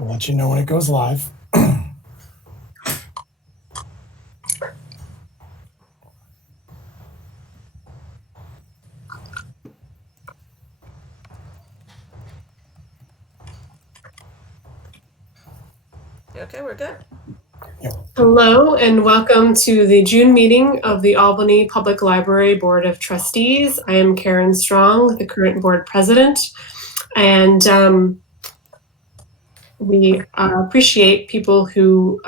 I'll let you know when it goes live. Okay, we're good. Yep. Hello and welcome to the June meeting of the Albany Public Library Board of Trustees. I am Karen Strong, the current board president, and we appreciate people who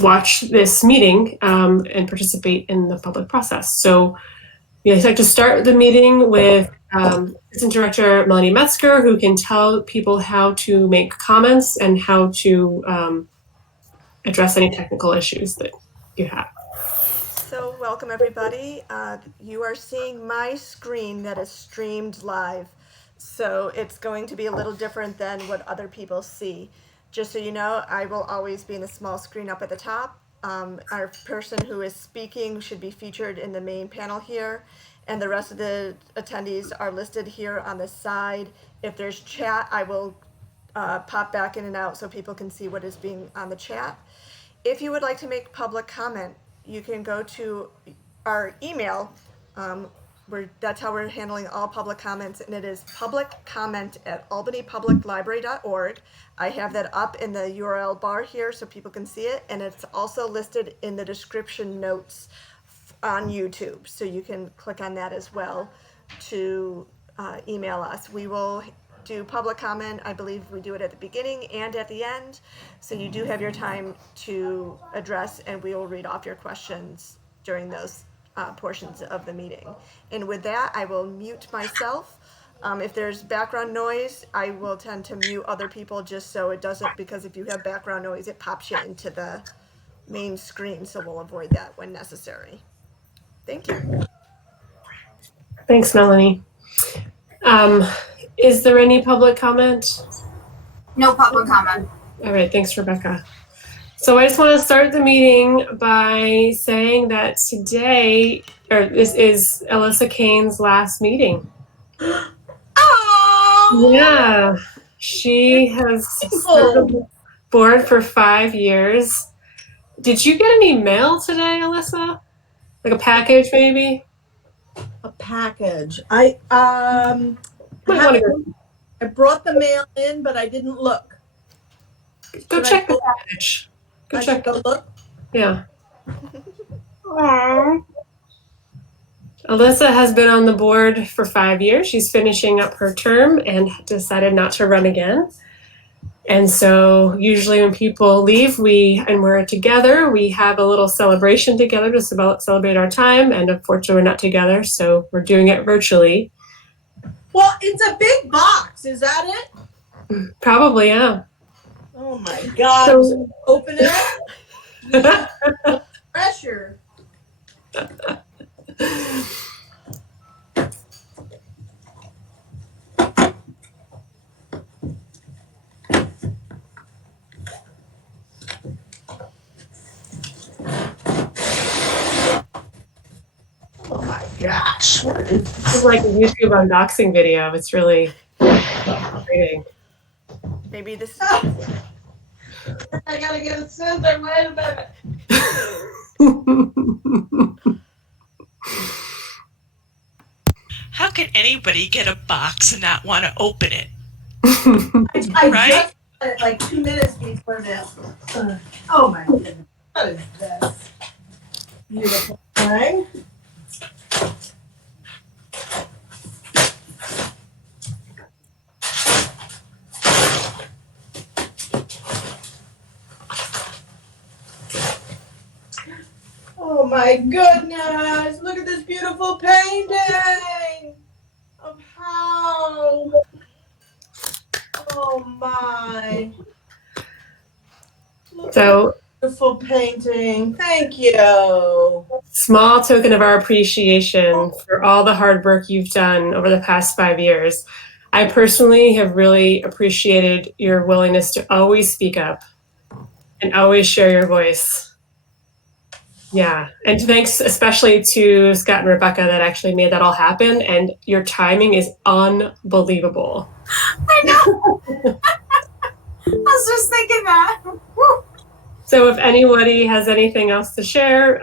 watch this meeting and participate in the public process. So I'd like to start the meeting with Assistant Director Melanie Metzger, who can tell people how to make comments and how to address any technical issues that you have. So welcome everybody. You are seeing my screen that is streamed live. So it's going to be a little different than what other people see. Just so you know, I will always be in the small screen up at the top. Our person who is speaking should be featured in the main panel here. And the rest of the attendees are listed here on the side. If there's chat, I will pop back in and out so people can see what is being on the chat. If you would like to make public comment, you can go to our email. That's how we're handling all public comments, and it is publiccomment@albanypubliclibrary.org. I have that up in the URL bar here so people can see it, and it's also listed in the description notes on YouTube, so you can click on that as well to email us. We will do public comment. I believe we do it at the beginning and at the end, so you do have your time to address, and we will read off your questions during those portions of the meeting. And with that, I will mute myself. If there's background noise, I will tend to mute other people just so it doesn't, because if you have background noise, it pops you into the main screen, so we'll avoid that when necessary. Thank you. Thanks, Melanie. Is there any public comment? No public comment. All right, thanks, Rebecca. So I just want to start the meeting by saying that this is Alyssa Kane's last meeting. Oh! Yeah, she has served on the board for 5 years. Did you get any mail today, Alyssa? Like a package, maybe? A package. I brought the mail in, but I didn't look. Go check the package. Go check. Go look. Yeah. Alyssa has been on the board for 5 years. She's finishing up her term and decided not to run again. And so usually when people leave, we're together, we have a little celebration together to celebrate our time. And unfortunately, we're not together, so we're doing it virtually. Well, it's a big box. Is that it? Probably, yeah. Oh my God. So, open it. Pressure. Oh my gosh. This is like a YouTube unboxing video. It's really exciting. Maybe this is... I gotta get a scissor. Wait a minute. How can anybody get a box and not want to open it? I Right? just got it like 2 minutes before this. Oh my goodness. What is this? Beautiful thing. Oh my goodness, look at this beautiful painting of how. Oh my. Look So, at this beautiful painting. Thank you. small token of our appreciation for all the hard work you've done over the past 5 years. I personally have really appreciated your willingness to always speak up and always share your voice. Yeah, and thanks especially to Scott and Rebecca that actually made that all happen, and your timing is unbelievable. I know. So if anybody has anything else to share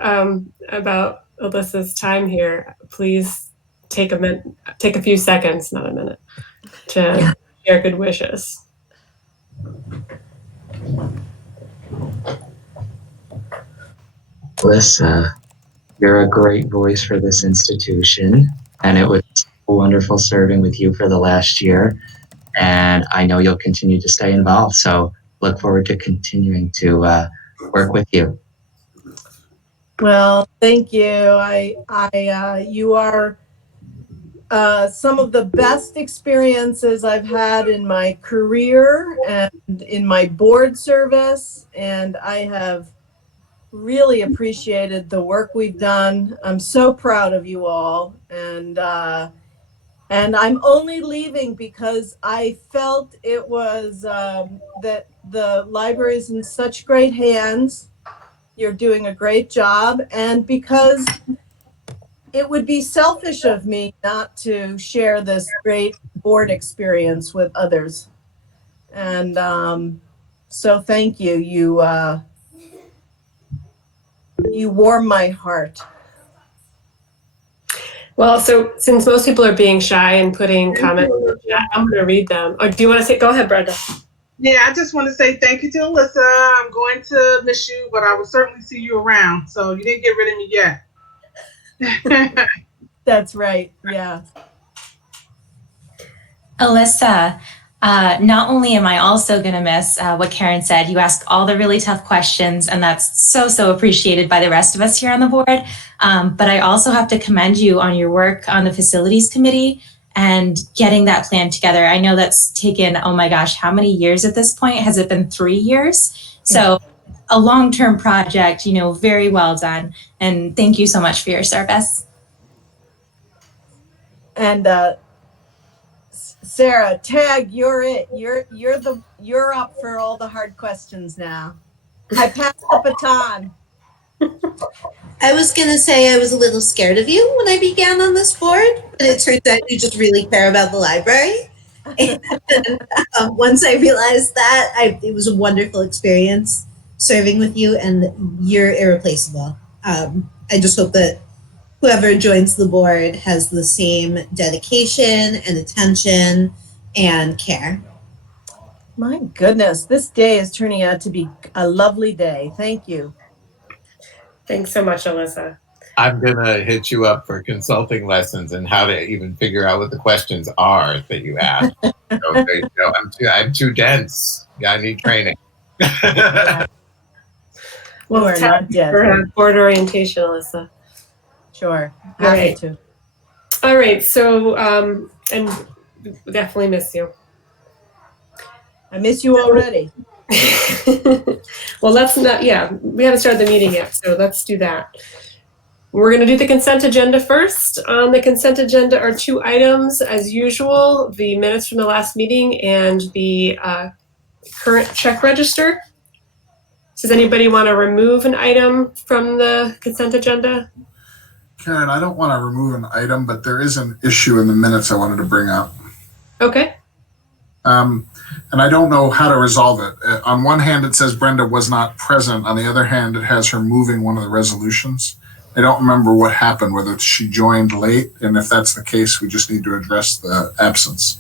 about Alyssa's time here, please take a few seconds, not a minute, to share good wishes. Alyssa, you're a great voice for this institution, and it was wonderful serving with you for the last year. And I know you'll continue to stay involved. So look forward to continuing to work with you. Well, thank you. You are some of the best experiences I've had in my career and in my board service, and I have really appreciated the work we've done. I'm so proud of you all, and I'm only leaving because I felt it was that the library is in such great hands. You're doing a great job, and because it would be selfish of me not to share this great board experience with others. And so thank you. You warm my heart. Well, so since most people are being shy and putting comments in the chat, I'm going to read them. Or do you want to say? Go ahead, Brenda. Yeah, I just want to say thank you to Alyssa. I'm going to miss you, but I will certainly see you around. So you didn't get rid of me yet. That's right. Yeah. Alyssa, not only am I also going to miss what Karen said, you ask all the really tough questions, and that's so appreciated by the rest of us here on the board. But I also have to commend you on your work on the facilities committee and getting that plan together. I know that's taken, oh my gosh, how many years at this point? Has it been 3 years? So a long-term project, very well done. And thank you so much for your service. And Sarah, tag, you're it. You're up for all the hard questions now. I pass the baton. I was going to say I was a little scared of you when I began on this board, but it turns out you just really care about the library. And once I realized that, it was a wonderful experience serving with you, and you're irreplaceable. I just hope that whoever joins the board has the same dedication and attention and care. My goodness, this day is turning out to be a lovely day. Thank you. Thanks so much, Alyssa. I'm going to hit you up for consulting lessons and how to even figure out what the questions are that you ask. I'm too dense. Yeah, I need training. Well, we're not dead. For board orientation, Alyssa. Sure. Happy to. All right. So, and definitely miss you. I miss you already. Well, let's not, we haven't started the meeting yet, so let's do that. We're going to do the consent agenda first. On the consent agenda are 2 items, as usual, the minutes from the last meeting and the current check register. Does anybody want to remove an item from the consent agenda? Karen, I don't want to remove an item, but there is an issue in the minutes I wanted to bring up. Okay. And I don't know how to resolve it. On one hand, it says Brenda was not present. On the other hand, it has her moving one of the resolutions. I don't remember what happened, whether she joined late, and if that's the case, we just need to address the absence.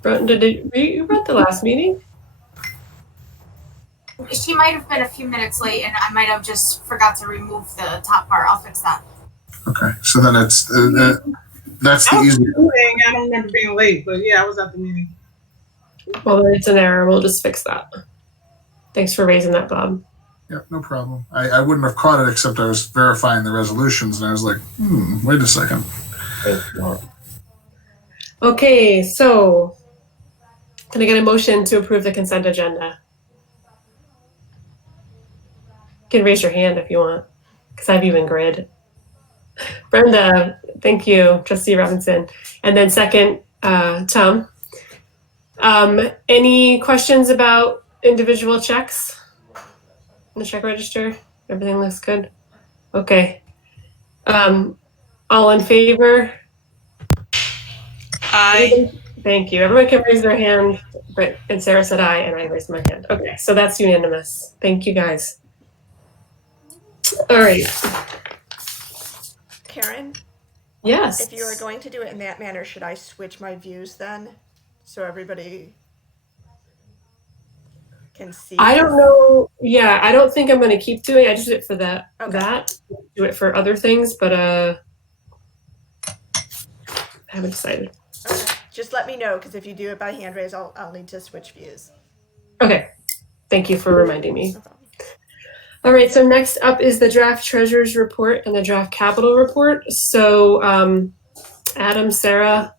Brenda, you were at the last meeting? She might have been a few minutes late, and I might have just forgot to remove the top part. I'll fix that. Okay, so then that's the easier. I don't remember being late, but yeah, I was at the meeting. Well, it's an error. We'll just fix that. Thanks for raising that, Bob. Yeah, no problem. I wouldn't have caught it except I was verifying the resolutions, and I was like, wait a second. Okay, so can I get a motion to approve the consent agenda? You can raise your hand if you want, because I have you in grid. Brenda, thank you, Trustee Robinson. And then second, Tom. Any questions about individual checks in the check register? Everything looks good? Okay. All in favor? Aye. Thank you. Everyone can raise their hand, and Sarah said aye, and I raised my hand. Okay, so that's unanimous. Thank you, guys. All right. Karen, Yes. if you are going to do it in that manner, should I switch my views then? So everybody can see? I don't know. Yeah, I don't think I'm going to keep doing it. I just did it for that. Okay. Do it for other things, but I haven't decided. Okay. Just let me know, because if you do it by hand raise, I'll need to switch views. Okay. Thank you for reminding me. No problem. All right, so next up is the draft treasurer's report and the draft capital report. So Adam, Sarah,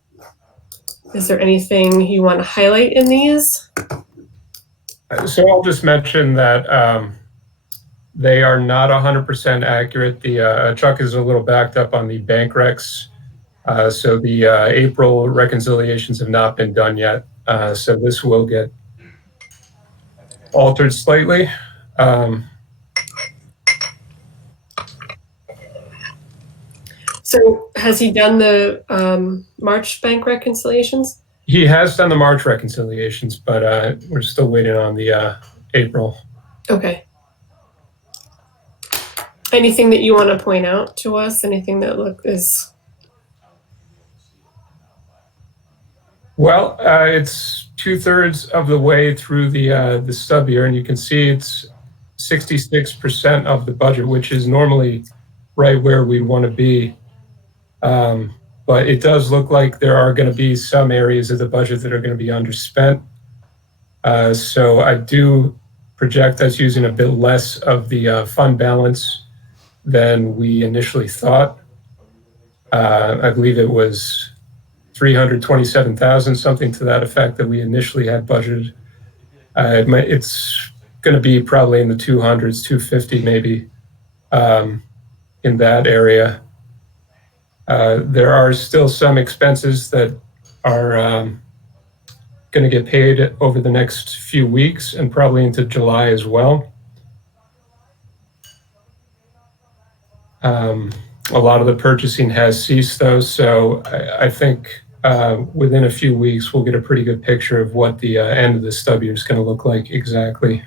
is there anything you want to highlight in these? So I'll just mention that they are not 100% accurate. The Chuck is a little backed up on the bank recs. So the April reconciliations have not been done yet. So this will get altered slightly. So has he done the March bank reconciliations? He has done the March reconciliations, but we're still waiting on the April. Okay. Anything that you want to point out to us? Anything that is... Well, it's 2/3 of the way through the stub year, and you can see it's 66% of the budget, which is normally right where we want to be. But it does look like there are going to be some areas of the budget that are going to be underspent. So I do project us using a bit less of the fund balance than we initially thought. I believe it was 327,000, something to that effect, that we initially had budgeted. It's going to be probably in the 200s, 250 maybe, in that area. There are still some expenses that are going to get paid over the next few weeks and probably into July as well. A lot of the purchasing has ceased though, so I think within a few weeks we'll get a pretty good picture of what the end of the stub year is going to look like exactly.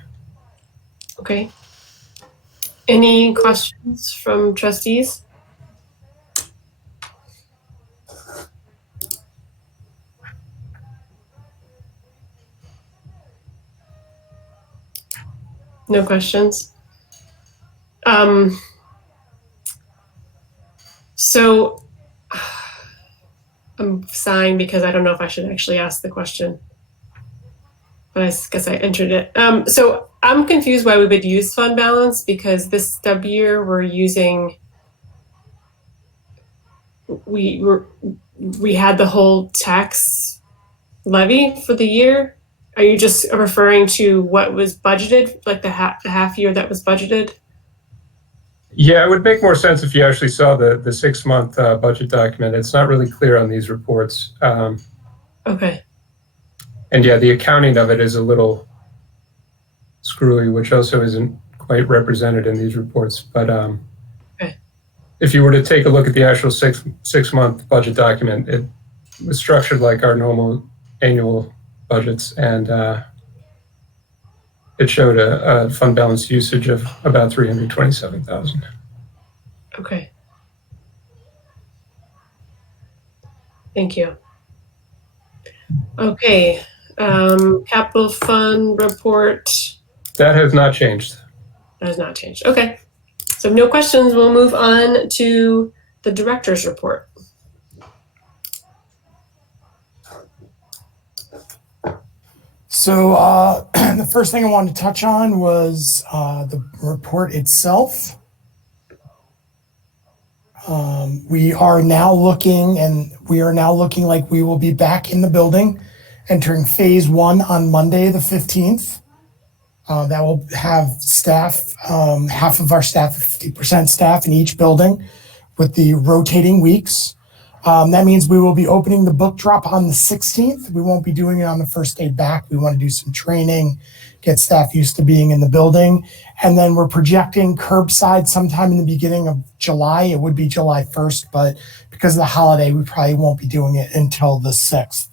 Okay. Any questions from trustees? No questions. So I'm sighing because I don't know if I should actually ask the question, but I guess I entered it. So I'm confused why we would use fund balance, because this stub year we're using, we had the whole tax levy for the year. Are you just referring to what was budgeted, like the half year that was budgeted? Yeah, it would make more sense if you actually saw the 6-month budget document. It's not really clear on these reports. Okay. And yeah, the accounting of it is a little screwy, which also isn't quite represented in these reports. But okay. If you were to take a look at the actual six-month budget document, it was structured like our normal annual budgets, and it showed a fund balance usage of about 327,000. Okay. Thank you. Okay, capital fund report. That has not changed. That has not changed. Okay, so no questions. We'll move on to the director's report. So the first thing I wanted to touch on was the report itself. We are now looking like we will be back in the building, entering phase 1 on Monday, the 15th. That will have staff, half of our staff, 50% staff in each building with the rotating weeks. That means we will be opening the book drop on the 16th. We won't be doing it on the first day back. We want to do some training, get staff used to being in the building. And then we're projecting curbside sometime in the beginning of July. It would be July 1st, but because of the holiday, we probably won't be doing it until the 6th.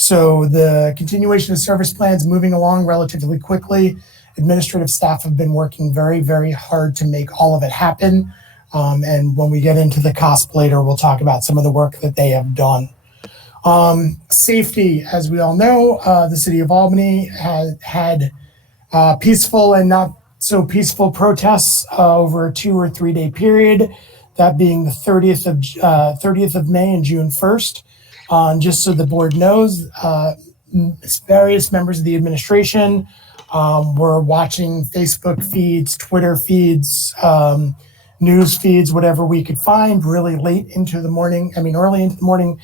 So the continuation of service plans moving along relatively quickly. Administrative staff have been working very, very hard to make all of it happen. And when we get into the cost later, we'll talk about some of the work that they have done. Safety, as we all know, the city of Albany has had peaceful and not so peaceful protests over a 2 or 3 day period, that being the 30th of May and June 1st. Just so the board knows, various members of the administration were watching Facebook feeds, Twitter feeds, news feeds, whatever we could find really late into the morning. Early into the morning,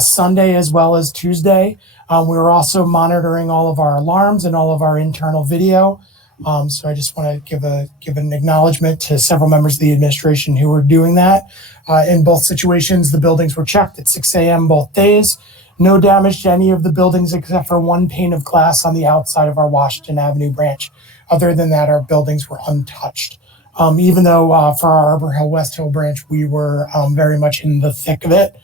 Sunday as well as Tuesday. We were also monitoring all of our alarms and all of our internal video. So I just want to give an acknowledgement to several members of the administration who were doing that. In both situations, the buildings were checked at 6 a.m. both days. No damage to any of the buildings except for one pane of glass on the outside of our Washington Avenue branch. Other than that, our buildings were untouched. Even though for our Arbor Hill West Hill branch, we were very much in the thick of it.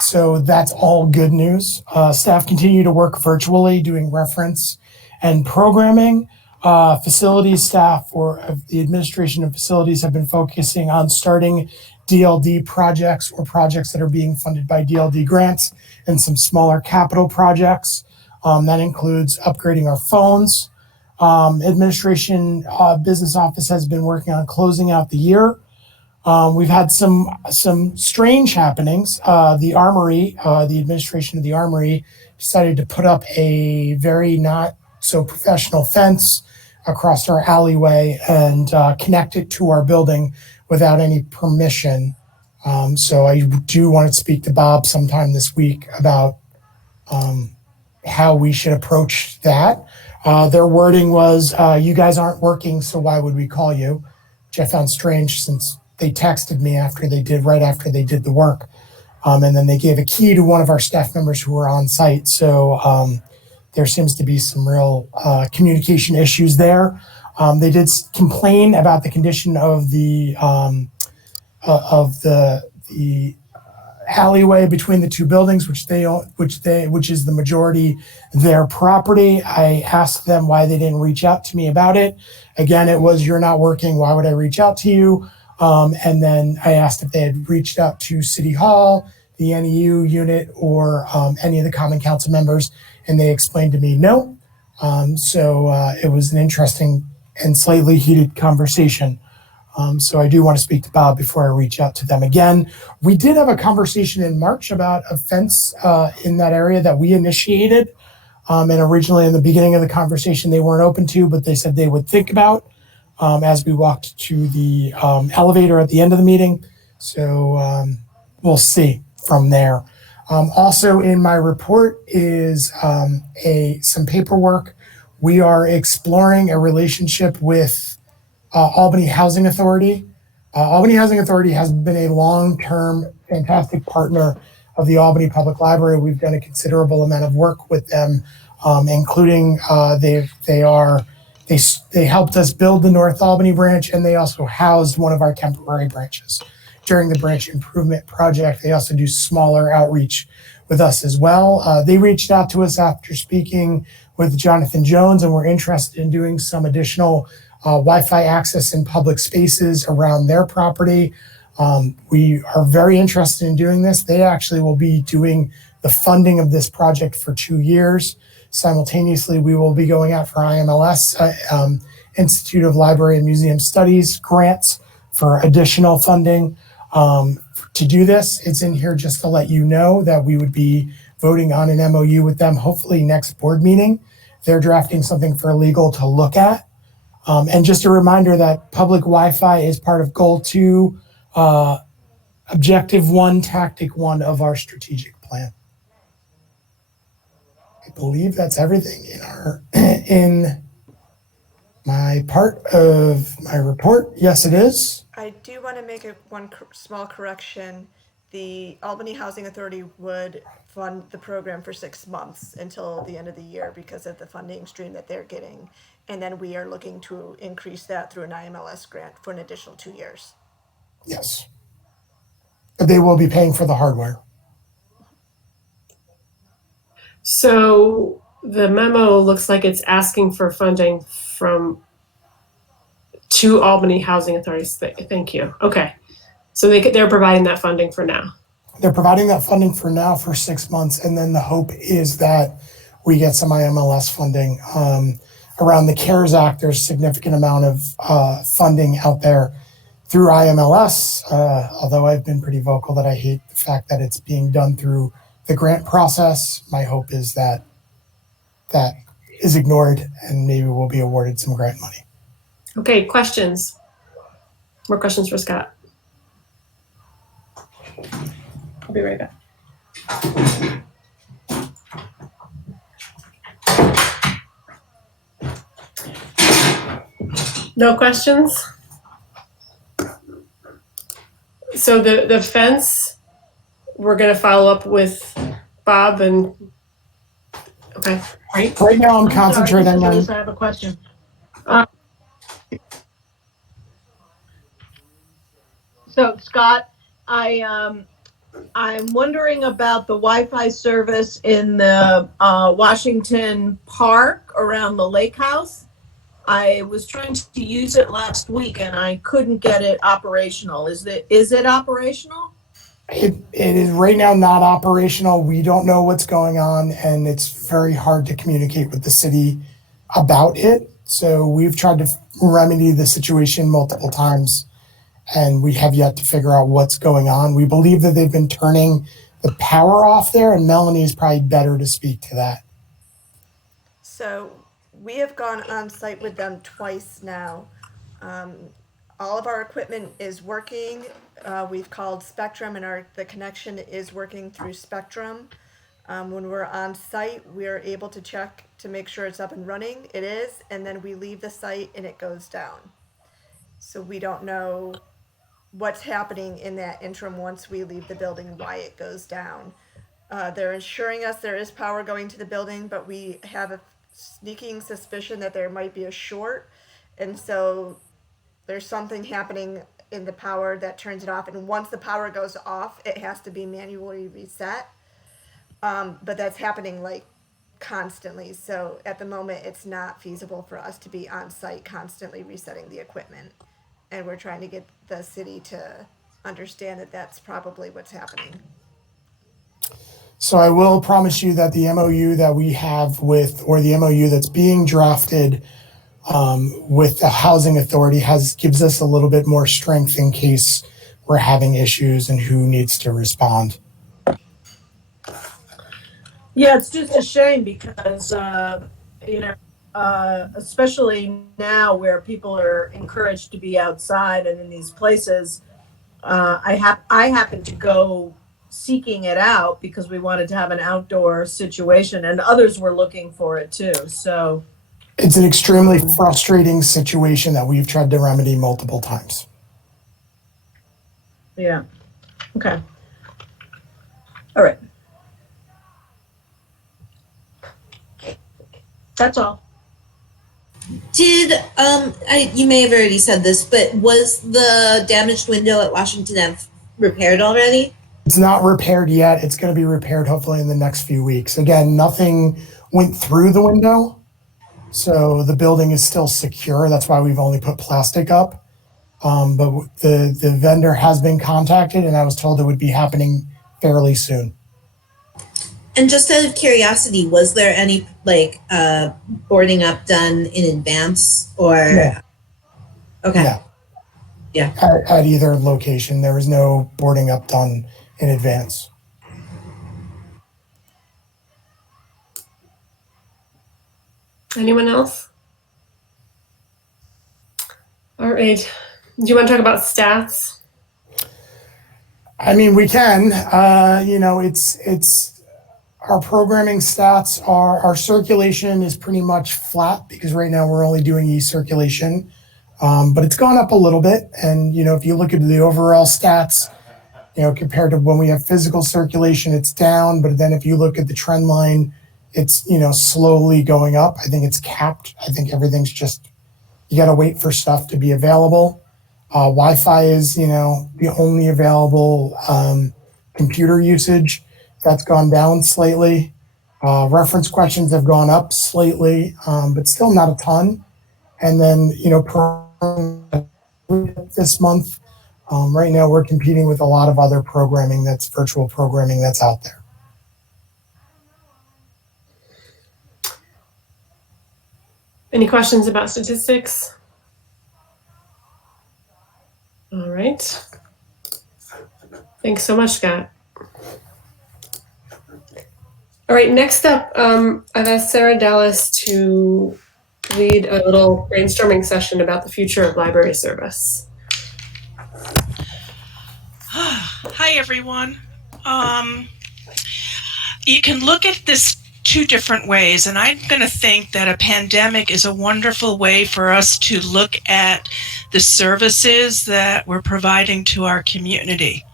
So that's all good news. Staff continue to work virtually, doing reference and programming. Facilities staff or the administration of facilities have been focusing on starting DLD projects or projects that are being funded by DLD grants and some smaller capital projects. That includes upgrading our phones. Administration business office has been working on closing out the year. We've had some strange happenings. The Armory, the administration of the Armory decided to put up a very not so professional fence across our alleyway and connect it to our building without any permission. So I do want to speak to Bob sometime this week about how we should approach that. Their wording was, you guys aren't working, so why would we call you? Which I found strange since they texted me right after they did the work. And then they gave a key to one of our staff members who were on site. So there seems to be some real communication issues there. They did complain about the condition of the alleyway between the two buildings, which is the majority their property. I asked them why they didn't reach out to me about it. Again, it was, you're not working, why would I reach out to you? And then I asked if they had reached out to City Hall, the NEU unit, or any of the Common Council members, and they explained to me no. So it was an interesting and slightly heated conversation. So I do want to speak to Bob before I reach out to them again. We did have a conversation in March about a fence in that area that we initiated. And originally in the beginning of the conversation, they weren't open to, but they said they would think about as we walked to the elevator at the end of the meeting. So we'll see from there. Also in my report is some paperwork. We are exploring a relationship with Albany Housing Authority. Albany Housing Authority has been a long-term fantastic partner of the Albany Public Library. We've done a considerable amount of work with them, including they helped us build the North Albany branch, and they also housed one of our temporary branches during the branch improvement project. They also do smaller outreach with us as well. They reached out to us after speaking with Jonathan Jones, and were interested in doing some additional Wi-Fi access in public spaces around their property. We are very interested in doing this. They actually will be doing the funding of this project for 2 years. Simultaneously, we will be going out for IMLS, Institute of Library and Museum Studies grants for additional funding. To do this, it's in here just to let you know that we would be voting on an MOU with them, hopefully next board meeting. They're drafting something for legal to look at. And just a reminder that public Wi-Fi is part of Goal 2, Objective 1, Tactic 1 of our strategic plan. I believe that's everything in my part of my report. Yes, it is. I do want to make one small correction. The Albany Housing Authority would fund the program for 6 months until the end of the year because of the funding stream that they're getting. And then we are looking to increase that through an IMLS grant for an additional 2 years. Yes. But they will be paying for the hardware. So the memo looks like it's asking for funding from two Albany housing authorities. Thank you. Okay. So they're providing that funding for now. They're providing that funding for now for 6 months, and then the hope is that we get some IMLS funding. Around the CARES Act, there's a significant amount of funding out there through IMLS, although I've been pretty vocal that I hate the fact that it's being done through the grant process. My hope is that that is ignored and maybe we'll be awarded some grant money. Okay, questions? More questions for Scott? I'll be right back. No questions? So the fence, we're gonna follow up with Bob and, okay, right? Right now I'm concentrating on. I have a question. So Scott, I'm wondering about the Wi-Fi service in the Washington Park around the lake house. I was trying to use it last week and I couldn't get it operational. Is it operational? It is right now not operational. We don't know what's going on, and it's very hard to communicate with the city about it. So we've tried to remedy the situation multiple times, and we have yet to figure out what's going on. We believe that they've been turning the power off there, and Melanie is probably better to speak to that. So we have gone on site with them twice now. All of our equipment is working. We've called Spectrum, and the connection is working through Spectrum. When we're on site, we're able to check to make sure it's up and running. It is, and then we leave the site and it goes down. So we don't know what's happening in that interim once we leave the building, why it goes down. They're assuring us there is power going to the building, but we have a sneaking suspicion that there might be a short, and so there's something happening in the power that turns it off, and once the power goes off, it has to be manually reset. But that's happening like constantly, so at the moment it's not feasible for us to be on site constantly resetting the equipment, and we're trying to get the city to understand that that's probably what's happening. So I will promise you that the MOU that we have the MOU that's being drafted with the housing authority gives us a little bit more strength in case we're having issues and who needs to respond. Yeah, it's just a shame because, especially now where people are encouraged to be outside and in these places, I happened to go seeking it out because we wanted to have an outdoor situation, and others were looking for it too. So it's an extremely frustrating situation that we've tried to remedy multiple times. Yeah. Okay. All right. That's all. Did you may have already said this, but was the damaged window at Washington Ave repaired already? It's not repaired yet. It's going to be repaired hopefully in the next few weeks. Again, nothing went through the window, so the building is still secure. That's why we've only put plastic up. But the vendor has been contacted, and I was told it would be happening fairly soon. And just out of curiosity, was there any boarding up done in advance or? Yeah. Okay. Yeah. Yeah. At either location, there was no boarding up done in advance. Anyone else? All right. Do you want to talk about stats? I mean, we can. It's our programming stats our circulation is pretty much flat because right now we're only doing e-circulation, but it's gone up a little bit. And, if you look at the overall stats, compared to when we have physical circulation, it's down. But then if you look at the trend line, it's, slowly going up. I think it's capped. I think everything's just, you got to wait for stuff to be available. Wi-Fi is, the only available computer usage. That's gone down slightly. Reference questions have gone up slightly, but still not a ton. And then, this month, right now we're competing with a lot of other programming that's virtual programming that's out there. Any questions about statistics? All right. Thanks so much, Scott. All right, next up, I've asked Sarah Dallas to lead a little brainstorming session about the future of library service. Hi, everyone. You can look at this two different ways, and I'm going to think that a pandemic is a wonderful way for us to look at the services that we're providing to our community.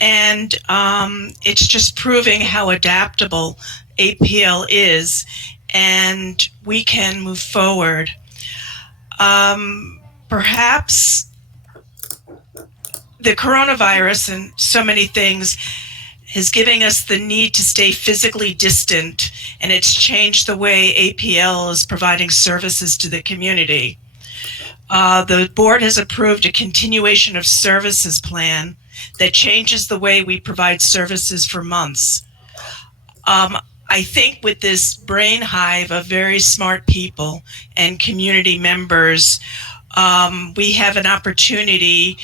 And it's just proving how adaptable APL is, and we can move forward. Perhaps the coronavirus and so many things is giving us the need to stay physically distant, and it's changed the way APL is providing services to the community. The board has approved a continuation of services plan that changes the way we provide services for months. I think with this brain hive of very smart people and community members, we have an opportunity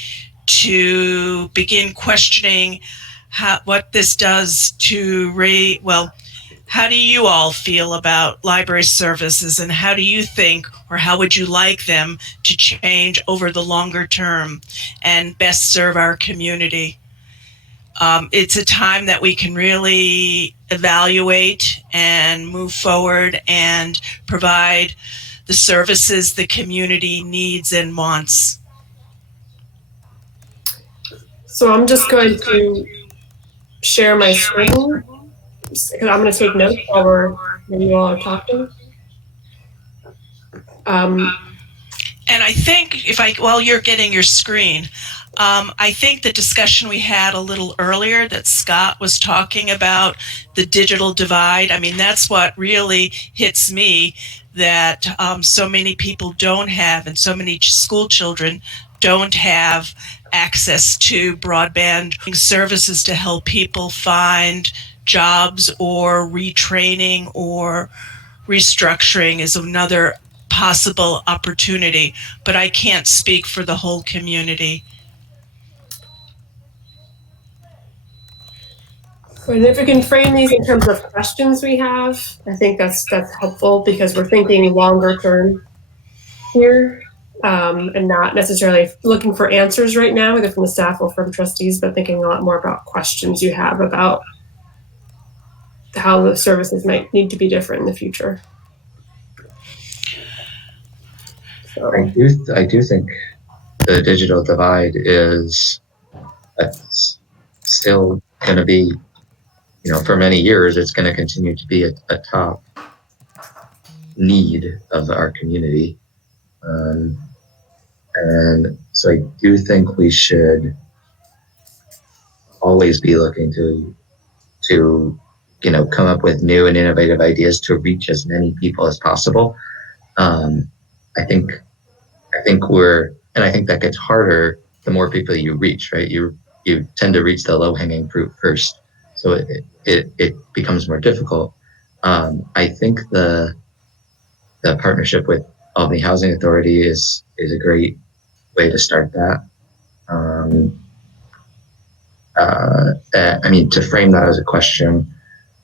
to begin questioning what this does to how do you all feel about library services, and how do you think, or how would you like them to change over the longer term and best serve our community? It's a time that we can really evaluate and move forward and provide the services the community needs and wants. So I'm just going to share my screen because I'm going to take notes when you all are talking. And I think while you're getting your screen, I think the discussion we had a little earlier that Scott was talking about, the digital divide, I mean, that's what really hits me, that so many people don't have, and so many school children don't have access to broadband services to help people find jobs, or retraining or restructuring is another possible opportunity, but I can't speak for the whole community. And if we can frame these in terms of questions we have, I think that's helpful, because we're thinking longer term here, and not necessarily looking for answers right now, either from the staff or from trustees, but thinking a lot more about questions you have about how the services might need to be different in the future. So. I do think the digital divide is still going to be, for many years, it's going to continue to be a top need of our community. And so I do think we should always be looking to come up with new and innovative ideas to reach as many people as possible. I think that gets harder the more people you reach, right? You tend to reach the low-hanging fruit first, so it becomes more difficult. I think the partnership with Albany Housing Authority is a great way to start that. I mean, to frame that as a question,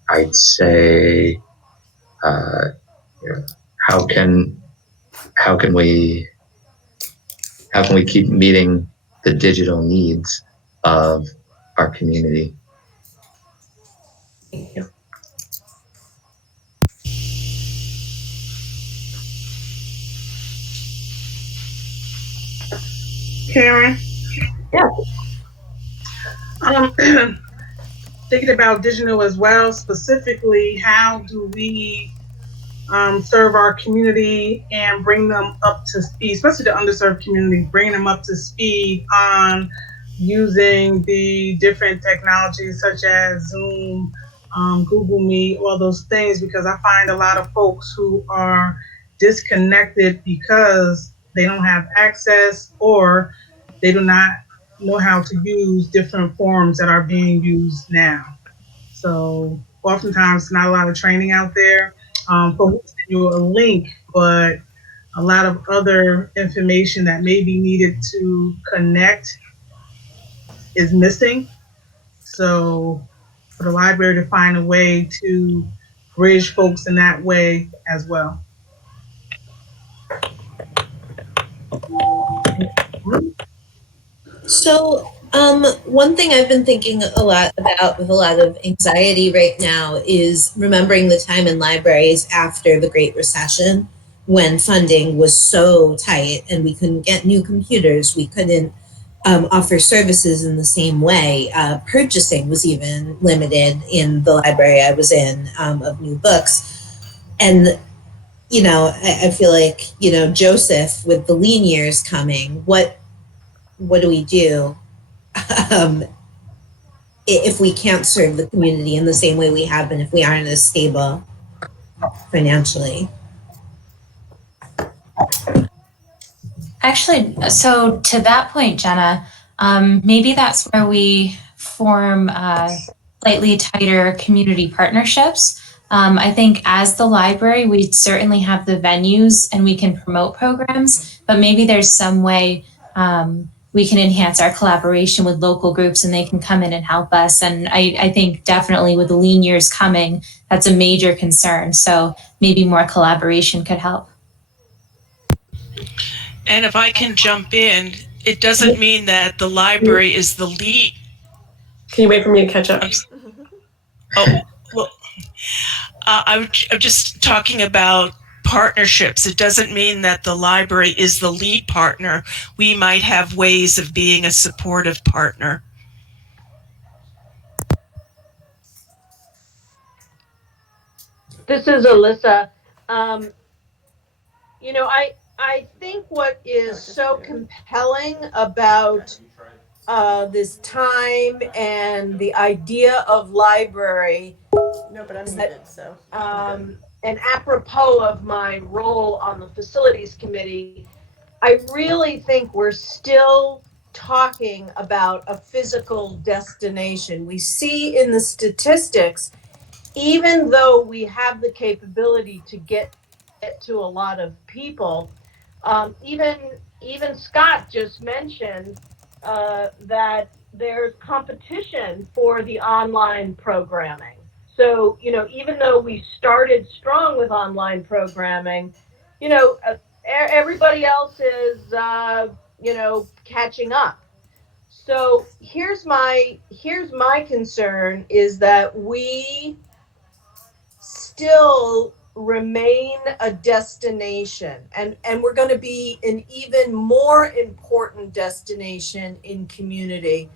I'd say, how can we keep meeting the digital needs of our community? Thank you. Karen? Yeah. Thinking about digital as well, specifically, how do we serve our community and bring them up to speed, especially the underserved community, bring them up to speed on using the different technologies such as Zoom, Google Meet, all those things, because I find a lot of folks who are disconnected because they don't have access or they do not know how to use different forms that are being used now. So oftentimes not a lot of training out there. Folks will send you a link, but a lot of other information that may be needed to connect is missing. So for the library to find a way to bridge folks in that way as well. So, one thing I've been thinking a lot about with a lot of anxiety right now is remembering the time in libraries after the Great Recession when funding was so tight and we couldn't get new computers, we couldn't offer services in the same way. Purchasing was even limited in the library I was in of new books. And I feel like, Joseph, with the lean years coming, what do we do if we can't serve the community in the same way we have been, if we aren't as stable financially? Actually, so to that point, Jenna, maybe that's where we form slightly tighter community partnerships. I think as the library, we certainly have the venues and we can promote programs, but maybe there's some way we can enhance our collaboration with local groups and they can come in and help us. And I think definitely with the lean years coming, that's a major concern. So maybe more collaboration could help. And if I can jump in, it doesn't mean that the library is the lead. Can you wait for me to catch up? Well, I'm just talking about partnerships. It doesn't mean that the library is the lead partner. We might have ways of being a supportive partner. This is Alyssa. I think what is so compelling about this time and the idea of library, No, but I'm muted, so. and apropos of my role on the facilities committee, I really think we're still talking about a physical destination. We see in the statistics, even though we have the capability to get to a lot of people, even Scott just mentioned that there's competition for the online programming. So, even though we started strong with online programming, everybody else is, catching up. So here's my concern is that we still remain a destination and we're going to be an even more important destination in community.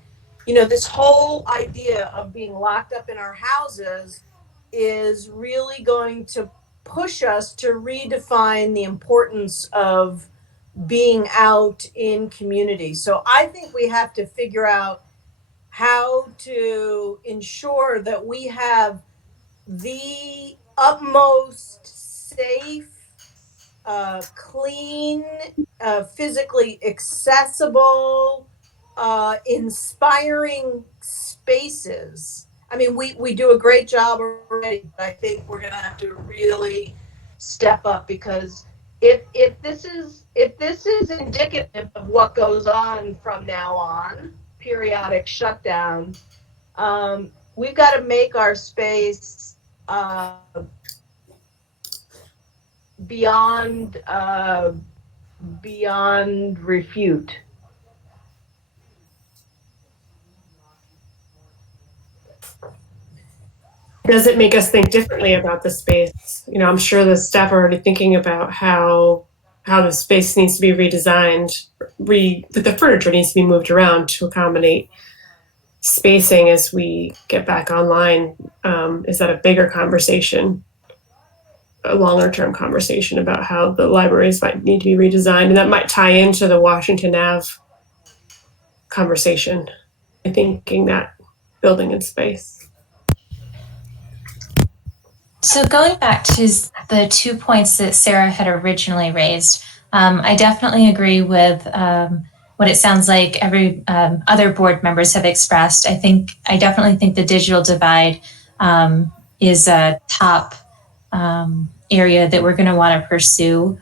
This whole idea of being locked up in our houses is really going to push us to redefine the importance of being out in community. So I think we have to figure out how to ensure that we have the utmost safe, clean, physically accessible, inspiring spaces. I mean, we do a great job already, but I think we're going to have to really step up, because if this is indicative of what goes on from now on, periodic shutdown, we've got to make our space beyond refute. Does it make us think differently about the space? I'm sure the staff are already thinking about how the space needs to be redesigned, that the furniture needs to be moved around to accommodate spacing as we get back online. Is that a bigger conversation, a longer term conversation about how the libraries might need to be redesigned? And that might tie into the Washington Ave conversation, I thinking that building and space. So going back to the 2 points that Sarah had originally raised, I definitely agree with what it sounds like every other board members have expressed. I definitely think the digital divide is a top area that we're going to want to pursue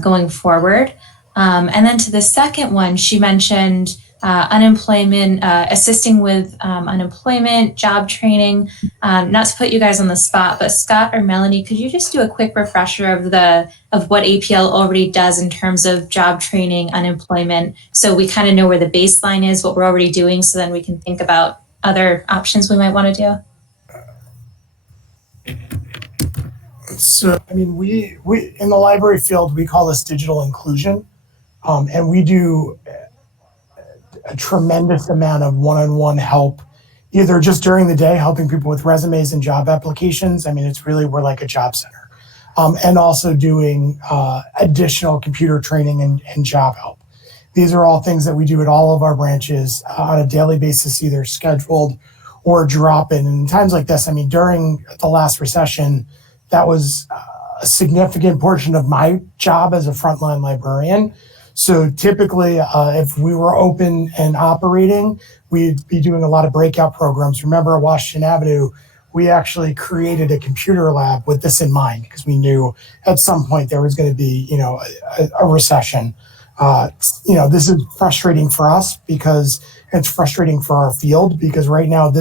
going forward. And then to the second one, she mentioned unemployment, assisting with unemployment, job training. Not to put you guys on the spot, but Scott or Melanie, could you just do a quick refresher of what APL already does in terms of job training, unemployment, so we kind of know where the baseline is, what we're already doing, so then we can think about other options we might want to do? So, I mean, we in the library field, we call this digital inclusion. And we do a tremendous amount of one-on-one help, either just during the day, helping people with resumes and job applications. I mean, we're like a job center. And also doing additional computer training and job help. These are all things that we do at all of our branches on a daily basis, either scheduled or drop-in. And in times like this, I mean, during the last recession, that was a significant portion of my job as a frontline librarian. So typically, if we were open and operating, we'd be doing a lot of breakout programs. Remember at Washington Avenue, we actually created a computer lab with this in mind because we knew at some point there was going to be, a recession. This is frustrating for us because it's frustrating for our field because right now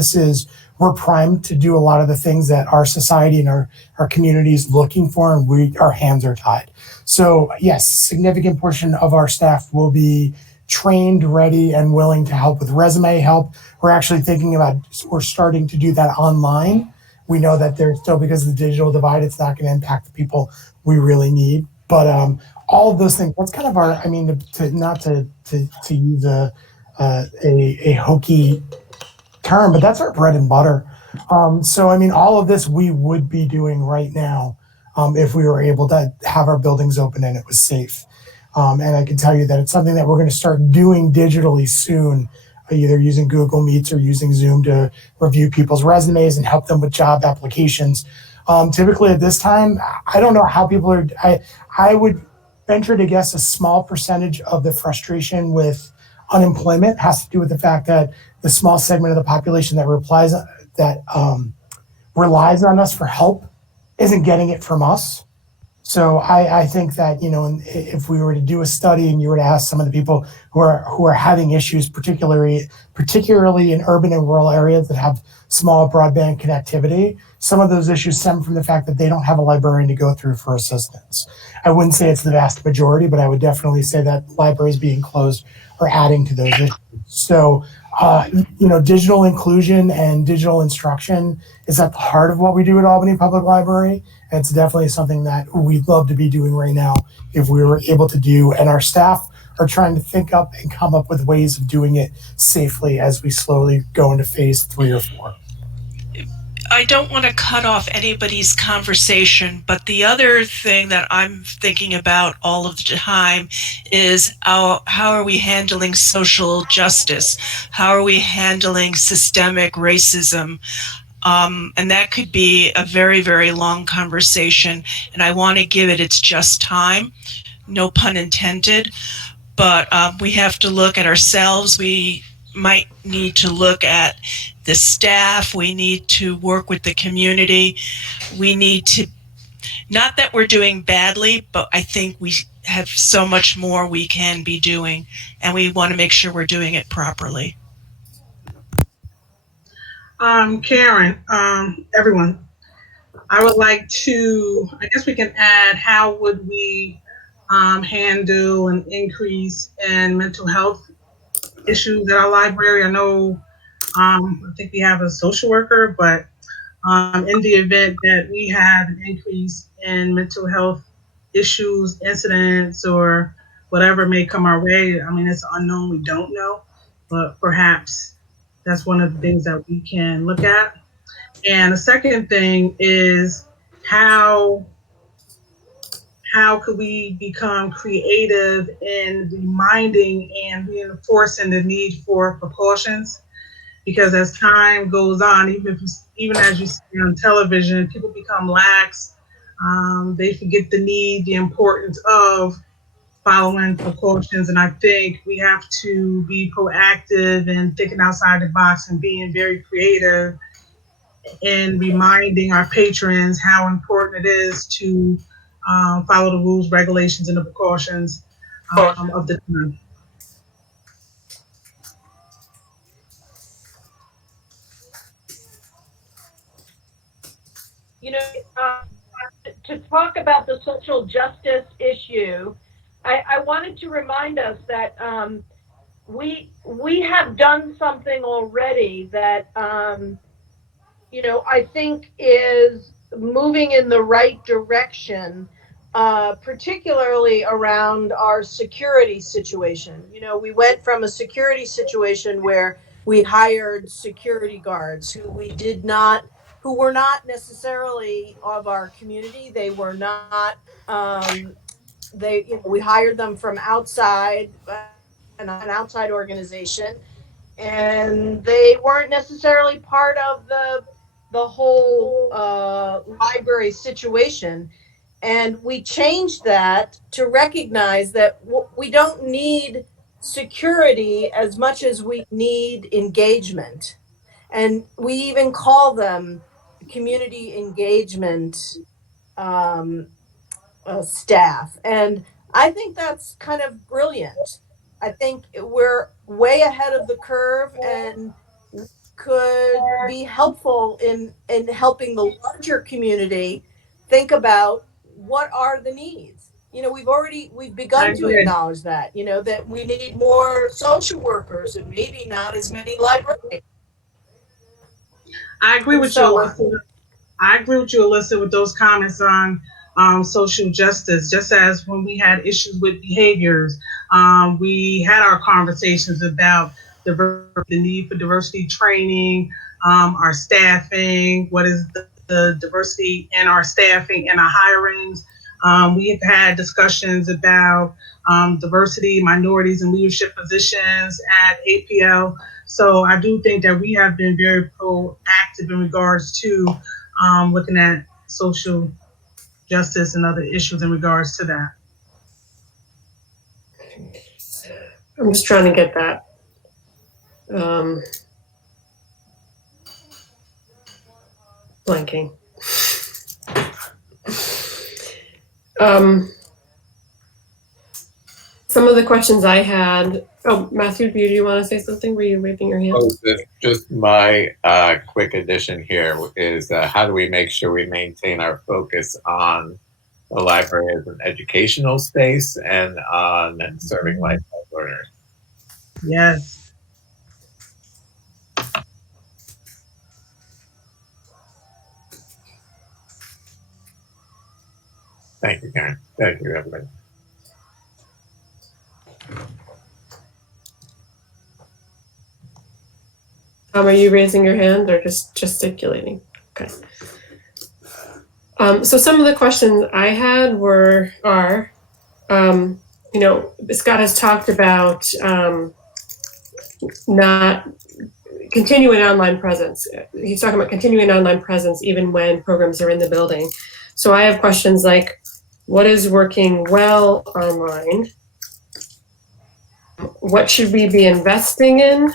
we're primed to do a lot of the things that our society and our community is looking for, and our hands are tied. So yes, significant portion of our staff will be trained, ready, and willing to help with resume help. We're starting to do that online. We know that there's still, because of the digital divide, it's not going to impact the people we really need. But all of those things, that's kind of not to use a hokey term, but that's our bread and butter. So, I mean, all of this we would be doing right now if we were able to have our buildings open and it was safe. And I can tell you that it's something that we're going to start doing digitally soon, either using Google Meets or using Zoom to review people's resumes and help them with job applications. Typically at this time, I don't know how people are, I would venture to guess a small percentage of the frustration with unemployment has to do with the fact that the small segment of the population that relies on us for help isn't getting it from us. So I think that, if we were to do a study and you were to ask some of the people who are having issues, particularly in urban and rural areas that have small broadband connectivity, some of those issues stem from the fact that they don't have a librarian to go through for assistance. I wouldn't say it's the vast majority, but I would definitely say that libraries being closed are adding to those issues. So, digital inclusion and digital instruction is at the heart of what we do at Albany Public Library. And it's definitely something that we'd love to be doing right now if we were able to do. And our staff are trying to think up and come up with ways of doing it safely as we slowly go into phase 3 or 4. I don't want to cut off anybody's conversation, but the other thing that I'm thinking about all of the time is how are we handling social justice? How are we handling systemic racism? And that could be a very, very long conversation, and I want to give it its just time, no pun intended, but we have to look at ourselves. We might need to look at the staff. We need to work with the community. We need to, not that we're doing badly, but I think we have so much more we can be doing, and we want to make sure we're doing it properly. Karen, everyone, I would like to, I guess we can add, how would we handle an increase in mental health issues at our library? I know, I think we have a social worker, but in the event that we have an increase in mental health issues, incidents, or whatever may come our way, I mean, it's unknown, we don't know, but perhaps that's one of the things that we can look at. And the second thing is how could we become creative in reminding and reinforcing the need for precautions? Because as time goes on, even if even as you see on television, people become lax. They forget the importance of following precautions. And I think we have to be proactive and thinking outside the box and being very creative and reminding our patrons how important it is to follow the rules, regulations, and the precautions of the time. You know, to talk about the social justice issue, I wanted to remind us that we have done something already that I think is moving in the right direction, particularly around our security situation. We went from a security situation where we hired security guards who were not necessarily of our community. They were not. We hired them from outside, an outside organization, and they weren't necessarily part of the whole library situation. And we changed that to recognize that we don't need security as much as we need engagement. And we even call them community engagement um, staff. And I think that's kind of brilliant. I think we're way ahead of the curve and could be helpful in helping the larger community think about what are the needs. We've I begun to agree. acknowledge that, that we need more social workers and maybe not as many librarians I agree and with you, so on. Alyssa. I agree with you, Alyssa, with those comments on social justice. Just as when we had issues with behaviors, we had our conversations about the need for diversity training, our staffing, what is the diversity in our staffing and our hirings. We have had discussions about diversity, minorities, and leadership positions at APL. So I do think that we have been very proactive in regards to looking at social justice and other issues in regards to that. I'm just trying to get that. Blanking. Some of the questions I had. Oh, Matthew, do you want to say something? Were you waving your hand? Oh, just my quick addition here is how do we make sure we maintain our focus on the library as an educational space and on serving lifelong learners? Yes. Thank you, Karen. Thank you, everybody. Are you raising your hand or just gesticulating? Okay. So some of the questions I had are, Scott has talked about not continuing online presence. He's talking about continuing online presence even when programs are in the building. So I have questions like, what is working well online? What should we be investing in?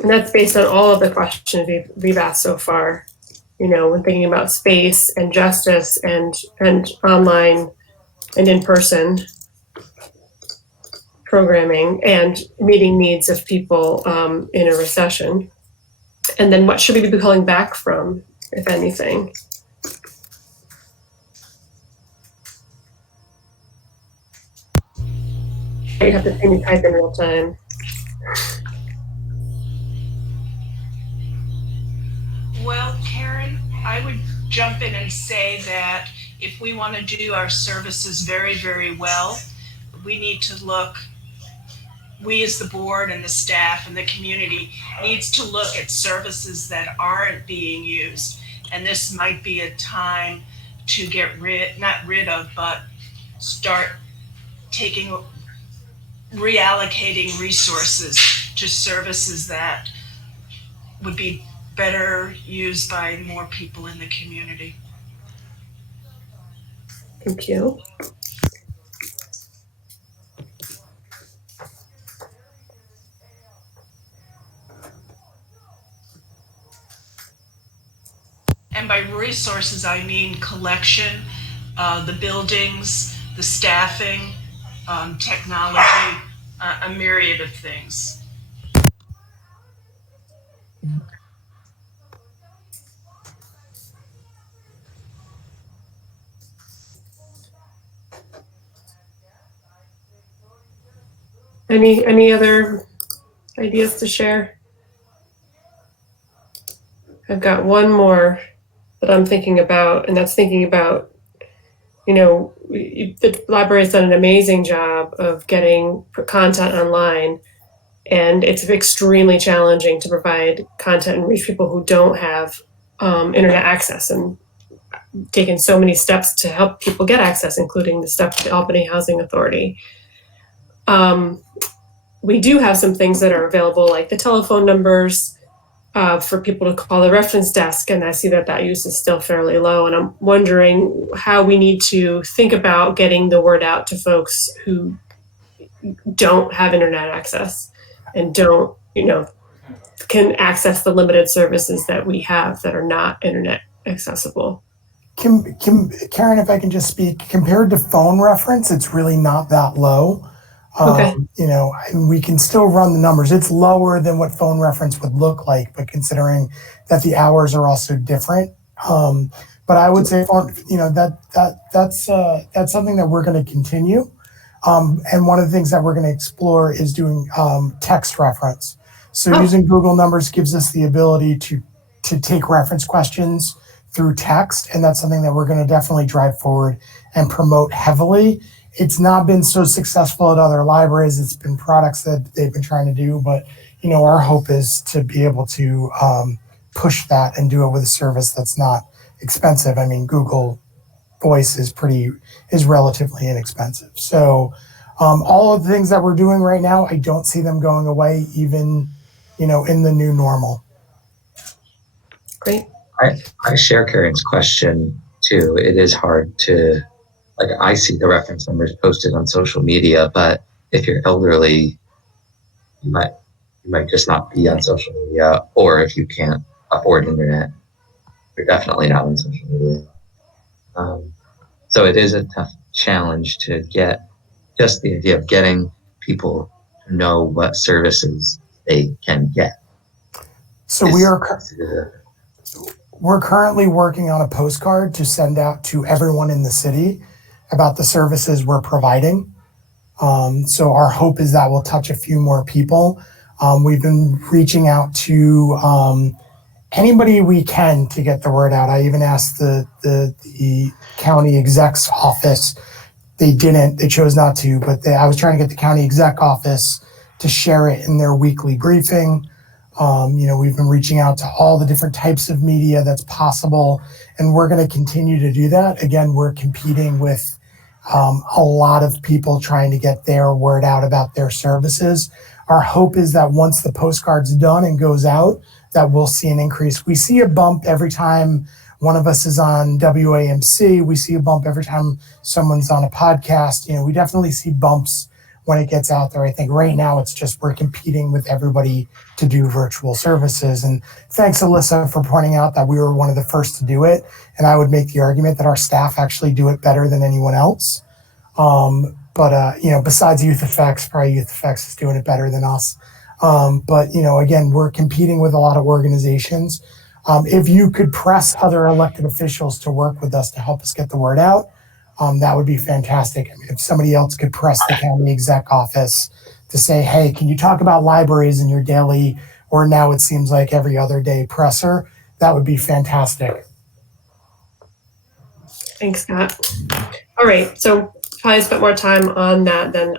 And that's based on all of the questions we've asked so far. When thinking about space and justice and online and in-person programming and meeting needs of people in a recession. And then what should we be pulling back from, if anything? You have to see me type in real time. Well, Karen, I would jump in and say that if we want to do our services very, very well, we need to look, we as the board and the staff and the community needs to look at services that aren't being used. And this might be a time to get not rid of, but start reallocating resources to services that would be better used by more people in the community. Thank you. And by resources, I mean collection, the buildings, the staffing, technology, a myriad of things. Any other ideas to share? I've got one more that I'm thinking about, and that's thinking about, the library has done an amazing job of getting content online, and it's extremely challenging to provide content and reach people who don't have internet access, and taken so many steps to help people get access, including the stuff to the Albany Housing Authority. We do have some things that are available, like the telephone numbers for people to call the reference desk, and I see that use is still fairly low. And I'm wondering how we need to think about getting the word out to folks who don't have internet access and don't, can access the limited services that we have that are not internet accessible. Karen, if I can just speak, compared to phone reference, it's really not that low. Okay. And we can still run the numbers. It's lower than what phone reference would look like, but considering that the hours are also different. But I would say, that's something that we're going to continue. And one of the things that we're going to explore is doing text reference. So using Google Numbers gives us the ability to take reference questions through text, and that's something that we're going to definitely drive forward and promote heavily. It's not been so successful at other libraries. It's been products that they've been trying to do, but our hope is to be able to push that and do it with a service that's not expensive. I mean, Google Voice is relatively inexpensive. So all of the things that we're doing right now, I don't see them going away, even in the new normal. Great. I share Karen's question too. It is hard to, I see the reference numbers posted on social media, but if you're elderly, you might just not be on social media, or if you can't afford internet, you're definitely not on social media. So it is a tough challenge to get just the idea of getting people to know what services they can get. So we're currently working on a postcard to send out to everyone in the city about the services we're providing. So our hope is that we'll touch a few more people. We've been reaching out to anybody we can to get the word out. I even asked the county exec's office. They chose not to, but I was trying to get the county exec office to share it in their weekly briefing. We've been reaching out to all the different types of media that's possible, and we're going to continue to do that. Again, we're competing with a lot of people trying to get their word out about their services. Our hope is that once the postcard's done and goes out, that we'll see an increase. We see a bump every time one of us is on WAMC. We see a bump every time someone's on a podcast. We definitely see bumps when it gets out there. I think right now it's just we're competing with everybody to do virtual services. And thanks, Alyssa, for pointing out that we were one of the first to do it. And I would make the argument that our staff actually do it better than anyone else. Besides Youth Effects, probably Youth Effects is doing it better than us. Again, we're competing with a lot of organizations. If you could press other elected officials to work with us to help us get the word out, that would be fantastic. I mean, if somebody else could press the county exec office to say, hey, can you talk about libraries in your daily, or now it seems like every other day presser, that would be fantastic. Thanks, Scott. All right, so probably spent more time on that than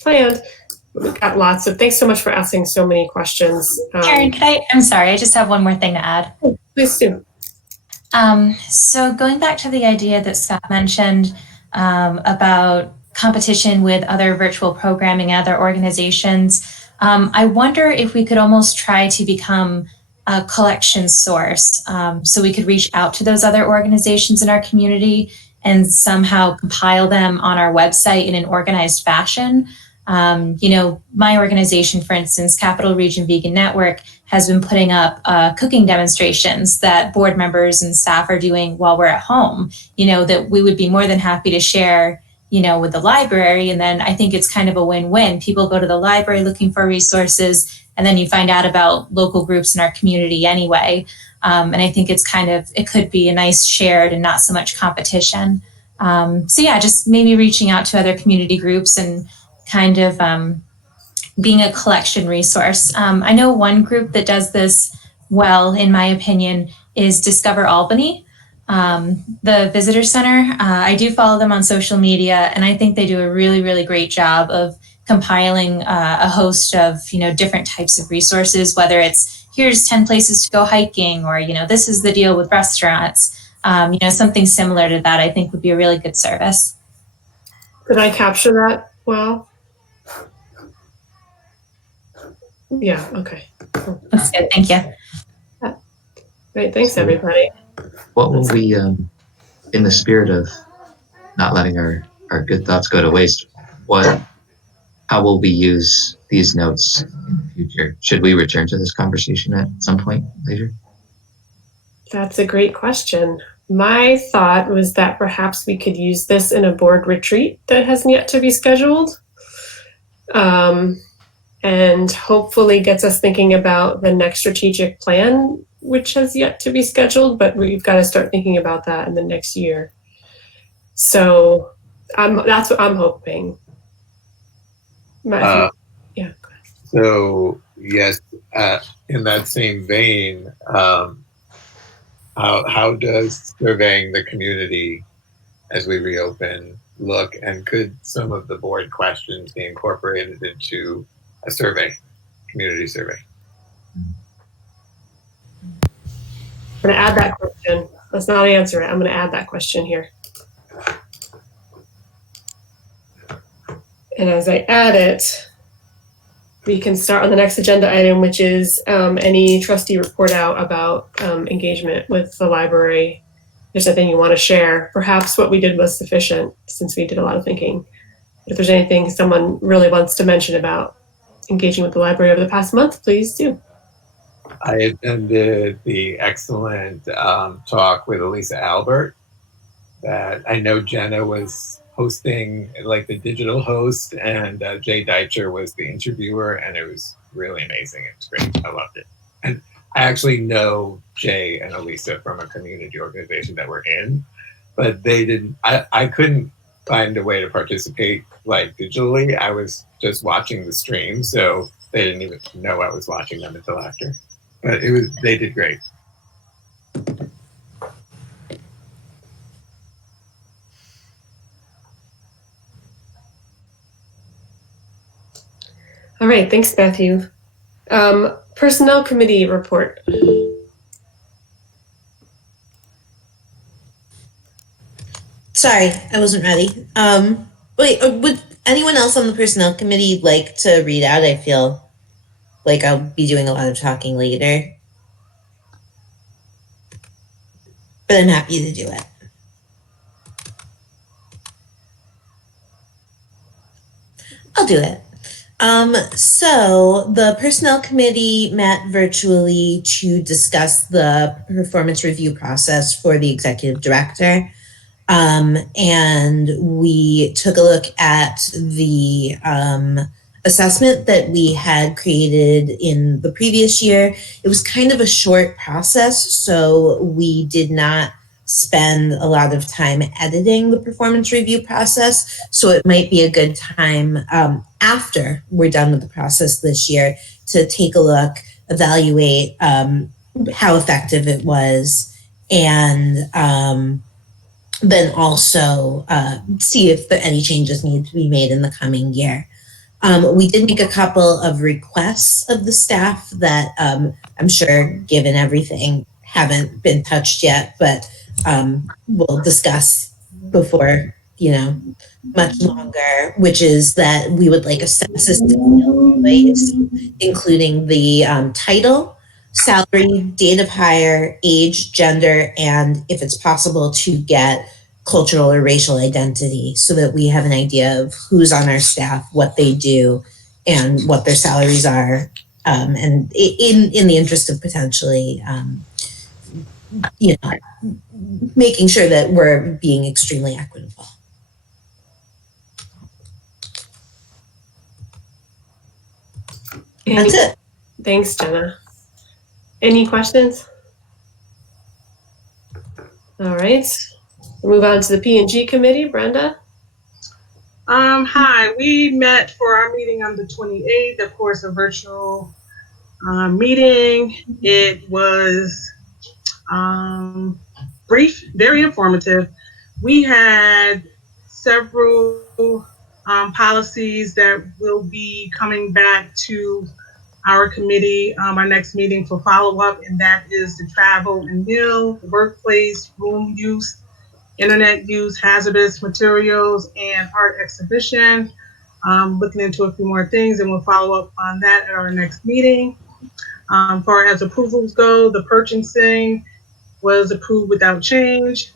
planned. We've got lots of, thanks so much for asking so many questions. Karen, I'm sorry, I just have one more thing to add. Please do. So going back to the idea that Scott mentioned about competition with other virtual programming and other organizations, I wonder if we could almost try to become collection source, so we could reach out to those other organizations in our community and somehow compile them on our website in an organized fashion. My organization, for instance, Capital Region Vegan Network, has been putting up cooking demonstrations that board members and staff are doing while we're at home, that we would be more than happy to share, with the library. And then I think it's kind of a win-win. People go to the library looking for resources, and then you find out about local groups in our community anyway. And I think it could be a nice shared and not so much competition. Just maybe reaching out to other community groups and kind of being a collection resource. I know one group that does this well, in my opinion, is Discover Albany, the visitor center. I do follow them on social media, and I think they do a really, really great job of compiling a host of, different types of resources, whether it's here's 10 places to go hiking, or, this is the deal with restaurants. Something similar to that, I think would be a really good service. Did I capture that well? Yeah, okay. That's good, thank you. Great, thanks everybody. What will we, in the spirit of not letting our good thoughts go to waste, how will we use these notes in the future? Should we return to this conversation at some point later? That's a great question. My thought was that perhaps we could use this in a board retreat that hasn't yet to be scheduled. And hopefully gets us thinking about the next strategic plan, which has yet to be scheduled, but we've got to start thinking about that in the next year. So that's what I'm hoping. So yes, in that same vein, how does surveying the community as we reopen look, and could some of the board questions be incorporated into a survey, community survey? I'm going to add that question. Let's not answer it. I'm going to add that question here. And as I add it, we can start on the next agenda item, which is any trustee report out about engagement with the library. If there's anything you want to share, perhaps what we did was sufficient since we did a lot of thinking. If there's anything someone really wants to mention about engaging with the library over the past month, please do. I attended the excellent talk with Elisa Albert that I know Jenna was hosting, like the digital host, and Jay Deitcher was the interviewer, and it was really amazing. It's great. I loved it. And I actually know Jay and Elisa from a community organization that we're in, but they didn't, I couldn't find a way to participate like digitally. I was just watching the stream, so they didn't even know I was watching them until after. But they did great. All right, thanks, Matthew. Personnel committee report. Sorry, I wasn't ready. Wait, would anyone else on the personnel committee like to read out? I feel like I'll be doing a lot of talking later, but I'm happy to do it. I'll do it. So the personnel committee met virtually to discuss the performance review process for the executive director. And we took a look at the assessment that we had created in the previous year. It was kind of a short process, so we did not spend a lot of time editing the performance review process. So it might be a good time after we're done with the process this year to take a look, evaluate how effective it was, and then also see if any changes need to be made in the coming year. We did make a couple of requests of the staff that I'm sure, given everything, haven't been touched yet, but we'll discuss before, much longer, which is that we would like a census in ways, including the title salary, date of hire, age, gender, and if it's possible to get cultural or racial identity so that we have an idea of who's on our staff, what they do, and what their salaries are. And in the interest of potentially, making sure that we're being extremely equitable. That's it. Thanks, Jenna. Any questions? All right. We'll move on to the P&G committee. Brenda? Hi, we met for our meeting on the 28th, of course, a virtual meeting. It was brief, very informative. We had several policies that will be coming back to our committee, our next meeting for follow-up, and that is the travel and meal, workplace, room use, internet use, hazardous materials, and art exhibition. Looking into a few more things, and we'll follow up on that at our next meeting. Far as approvals go, the purchasing was approved without change.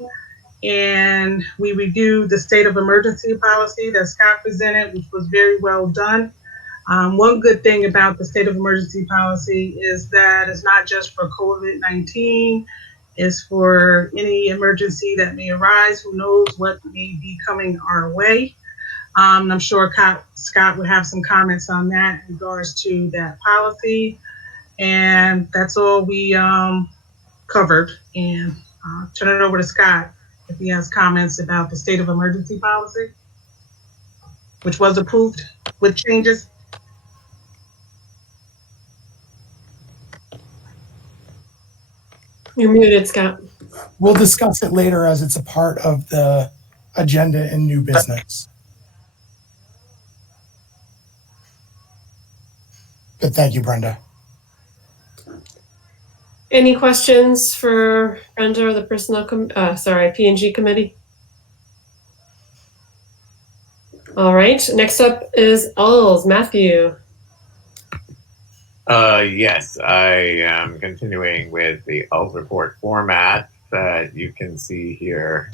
And we reviewed the state of emergency policy that Scott presented, which was very well done. One good thing about the state of emergency policy is that it's not just for COVID-19, it's for any emergency that may arise. Who knows what may be coming our way. I'm sure Scott would have some comments on that in regards to that policy. And that's all we covered. And turn it over to Scott if he has comments about the state of emergency policy, which was approved with changes. You're muted, Scott. We'll discuss it later as it's a part of the agenda in new business. But thank you, Brenda. Any questions for Brenda or the P&G committee? All right, next up is L's, Matthew. Yes, I am continuing with the ULS report format that you can see here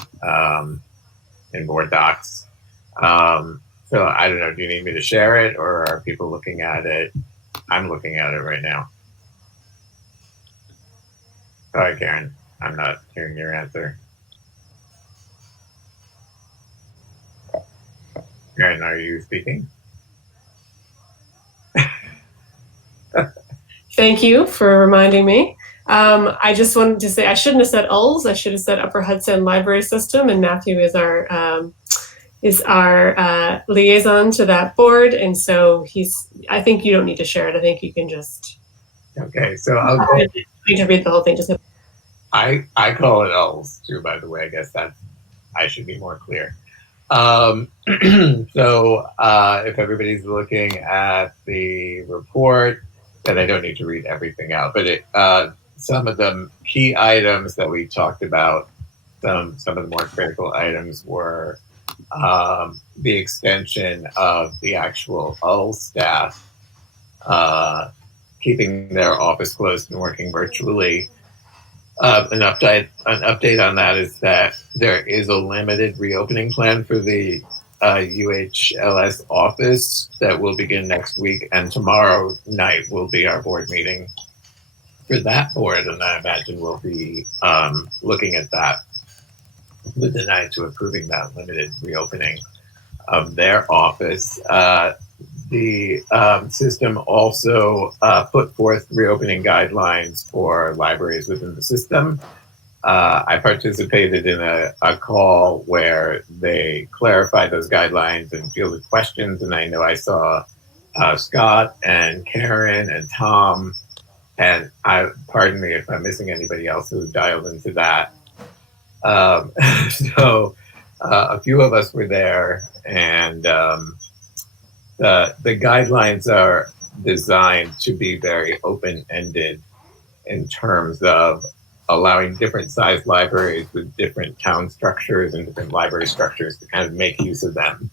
in board docs. So I don't know, do you need me to share it or are people looking at it? I'm looking at it right now. Sorry, Karen, I'm not hearing your answer. Karen, are you speaking? Thank you for reminding me. I just wanted to say I shouldn't have said ULS. I should have said Upper Hudson Library System, and Matthew is our liaison to that board, and so I think you don't need to share it. I think you can just. Okay, so I'll need to read the whole thing. Just. I call it ULS too, by the way. I guess I should be more clear. So if everybody's looking at the report, then I don't need to read everything out, but some of the key items that we talked about, some of the more critical items were the extension of the actual ULS staff, keeping their office closed and working virtually. An update on that is that there is a limited reopening plan for the UHLS office that will begin next week, and tomorrow night will be our board meeting for that board, and I imagine we'll be looking at that with an eye to approving that limited reopening of their office. The system also put forth reopening guidelines for libraries within the system. I participated in a call where they clarified those guidelines and fielded questions, and I know I saw Scott and Karen and Tom, and pardon me if I'm missing anybody else who dialed into that. So a few of us were there, and the guidelines are designed to be very open-ended in terms of allowing different sized libraries with different town structures and different library structures to kind of make use of them.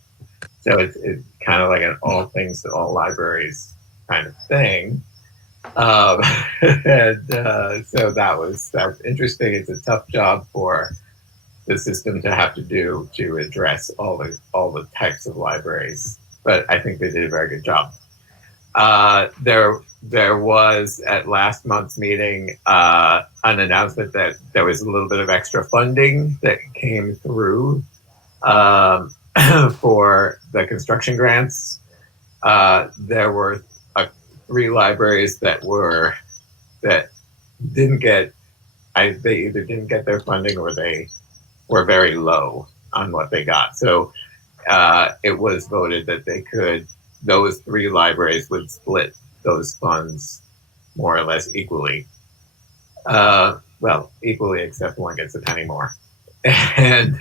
So it's kind of like an all things to all libraries kind of thing. And so that's interesting. It's a tough job for the system to have to do to address all the types of libraries, but I think they did a very good job. There was at last month's meeting an announcement that there was a little bit of extra funding that came through for the construction grants. There were 3 libraries that didn't get. They either didn't get their funding or they were very low on what they got. So it was voted that those 3 libraries would split those funds more or less equally. Well, equally, except one gets a penny more. And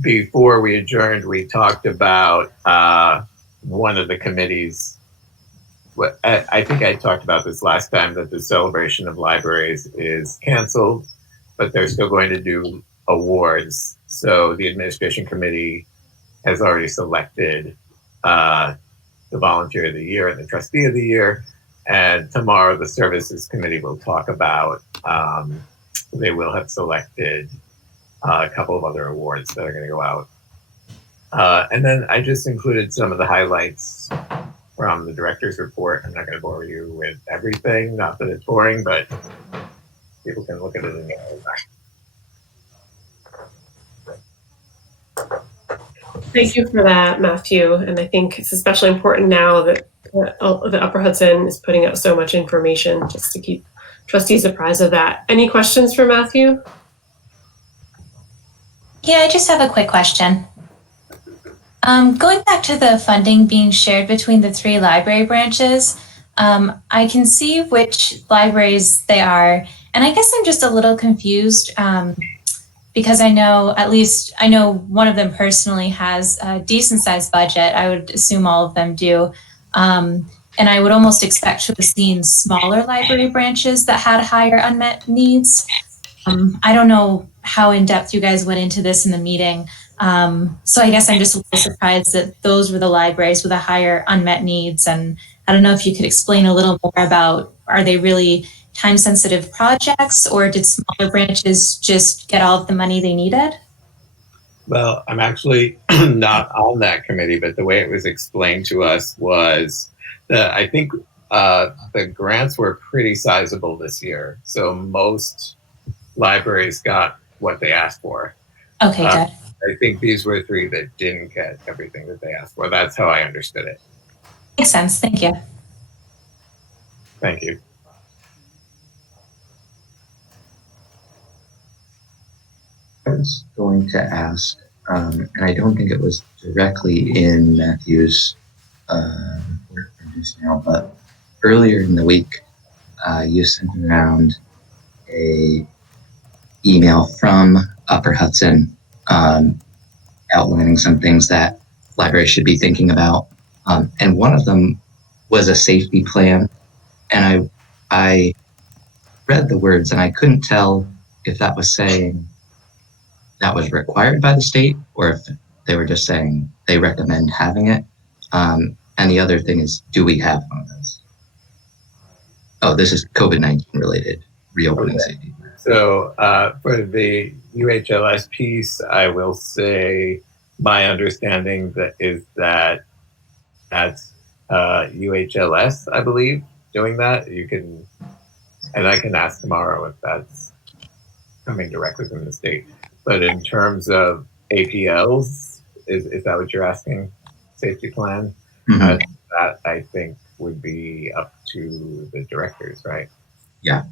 before we adjourned, we talked about one of the committees. I think I talked about this last time, that the celebration of libraries is canceled, but they're still going to do awards. So the administration committee has already selected the volunteer of the year and the trustee of the year. And tomorrow the services committee will talk about, they will have selected a couple of other awards that are going to go out. And then I just included some of the highlights from the director's report. I'm not going to bore you with everything, not that it's boring, but people can look at it in the other Thank you for that, Matthew. And I think it's especially important now that the Upper Hudson is putting out so much information, just to keep trustees apprised of that. Any questions for Matthew? Yeah, I just have a quick question. Going back to the funding being shared between the 3 library branches, I can see which libraries they are. And I guess I'm just a little confused because I know one of them personally has a decent sized budget. I would assume all of them do. And I would almost expect to have seen smaller library branches that had higher unmet needs. I don't know how in depth you guys went into this in the meeting. So I guess I'm just a little surprised that those were the libraries with a higher unmet needs. And I don't know if you could explain a little more about, are they really time-sensitive projects, or did smaller branches just get all of the money they needed? Well, I'm actually not on that committee, but the way it was explained to us was that I think the grants were pretty sizable this year. So most libraries got what they asked for. Okay, good. I think these were 3 that didn't get everything that they asked for. That's how I understood it. Makes sense. Thank you. Thank you. I was going to ask, and I don't think it was directly in Matthew's report from just now, but earlier in the week, you sent around a email from Upper Hudson outlining some things that libraries should be thinking about. And one of them was a safety plan. And I read the words and I couldn't tell if that was saying that was required by the state or if they were just saying they recommend having it. And the other thing is, do we have one of those? Oh, this is COVID-19 related, reopening safety. So for the UHLS piece, I will say my understanding is that that's UHLS, I believe, doing that. And I can ask tomorrow if that's coming directly from the state. But in terms of APLs, is that what you're asking? Safety plan? Mm-hmm. That I think would be up to the directors, right? Yeah.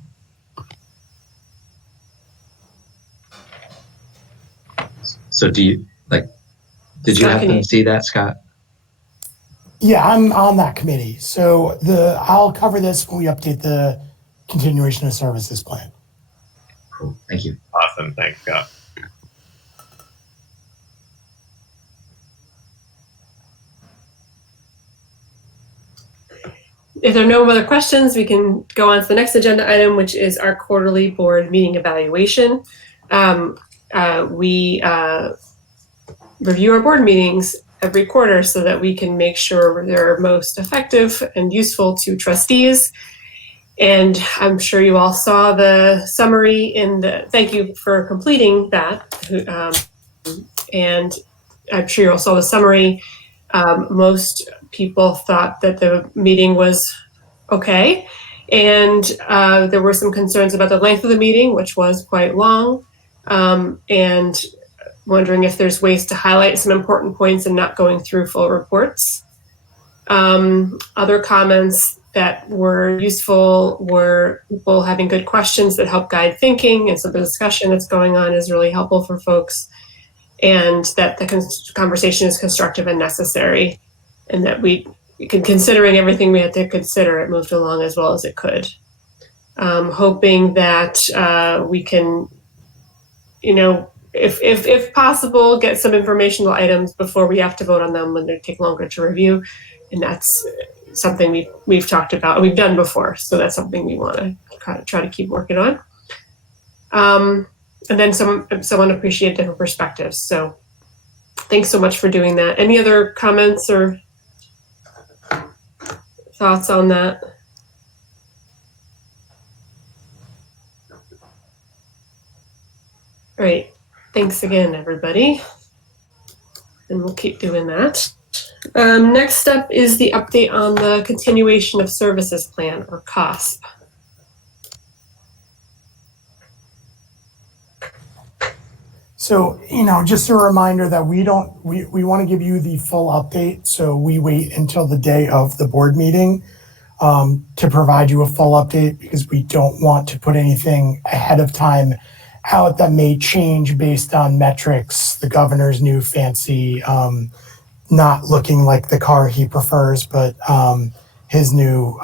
So did you happen to see that, Scott? Yeah, I'm on that committee. So I'll cover this when we update the continuation of services plan. Cool. Thank you. Awesome. Thanks, Scott. If there are no other questions, we can go on to the next agenda item, which is our quarterly board meeting evaluation. We review our board meetings every quarter so that we can make sure they're most effective and useful to trustees. And I'm sure you all saw the summary thank you for completing that. And I'm sure you all saw the summary. Most people thought that the meeting was okay. And there were some concerns about the length of the meeting, which was quite long. And wondering if there's ways to highlight some important points and not going through full reports. Other comments that were useful were people having good questions that help guide thinking, and so the discussion that's going on is really helpful for folks, and that the conversation is constructive and necessary, and that considering everything we had to consider, it moved along as well as it could. Hoping that we can, if possible, get some informational items before we have to vote on them when they take longer to review. And that's something we've talked about, we've done before. So that's something we want to try to keep working on. And then someone appreciated different perspectives. So thanks so much for doing that. Any other comments or thoughts on that? All right. Thanks again, everybody. And we'll keep doing that. Next up is the update on the continuation of services plan, or COSP. So, just a reminder that we want to give you the full update. So we wait until the day of the board meeting to provide you a full update, because we don't want to put anything ahead of time out that may change based on metrics, the governor's new fancy, not looking like the car he prefers, but his new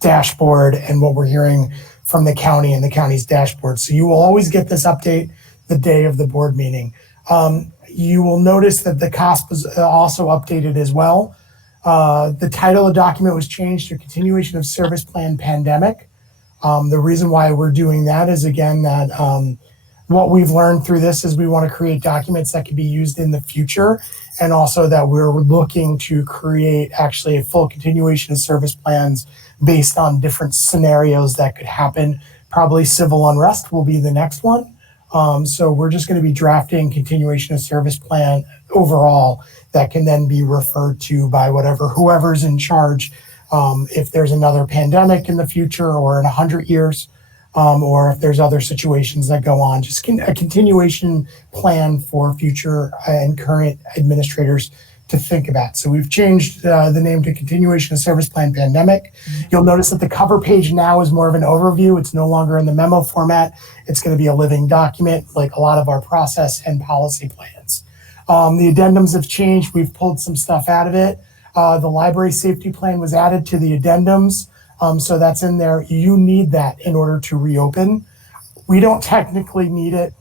dashboard, and what we're hearing from the county and the county's dashboard. So you will always get this update the day of the board meeting. You will notice that the COSP was also updated as well. The title of the document was changed to Continuation of Service Plan Pandemic. The reason why we're doing that is, again, that what we've learned through this is we want to create documents that can be used in the future, and also that we're looking to create actually a full continuation of service plans based on different scenarios that could happen. Probably civil unrest will be the next one. So we're just going to be drafting continuation of service plan overall that can then be referred to by whoever's in charge. If there's another pandemic in the future, or in 100 years, or if there's other situations that go on, just a continuation plan for future and current administrators to think about. So we've changed the name to Continuation of Service Plan Pandemic. You'll notice that the cover page now is more of an overview. It's no longer in the memo format. It's going to be a living document, like a lot of our process and policy plans. The addendums have changed. We've pulled some stuff out of it. The library safety plan was added to the addendums. So that's in there. You need that in order to reopen. We don't technically need it.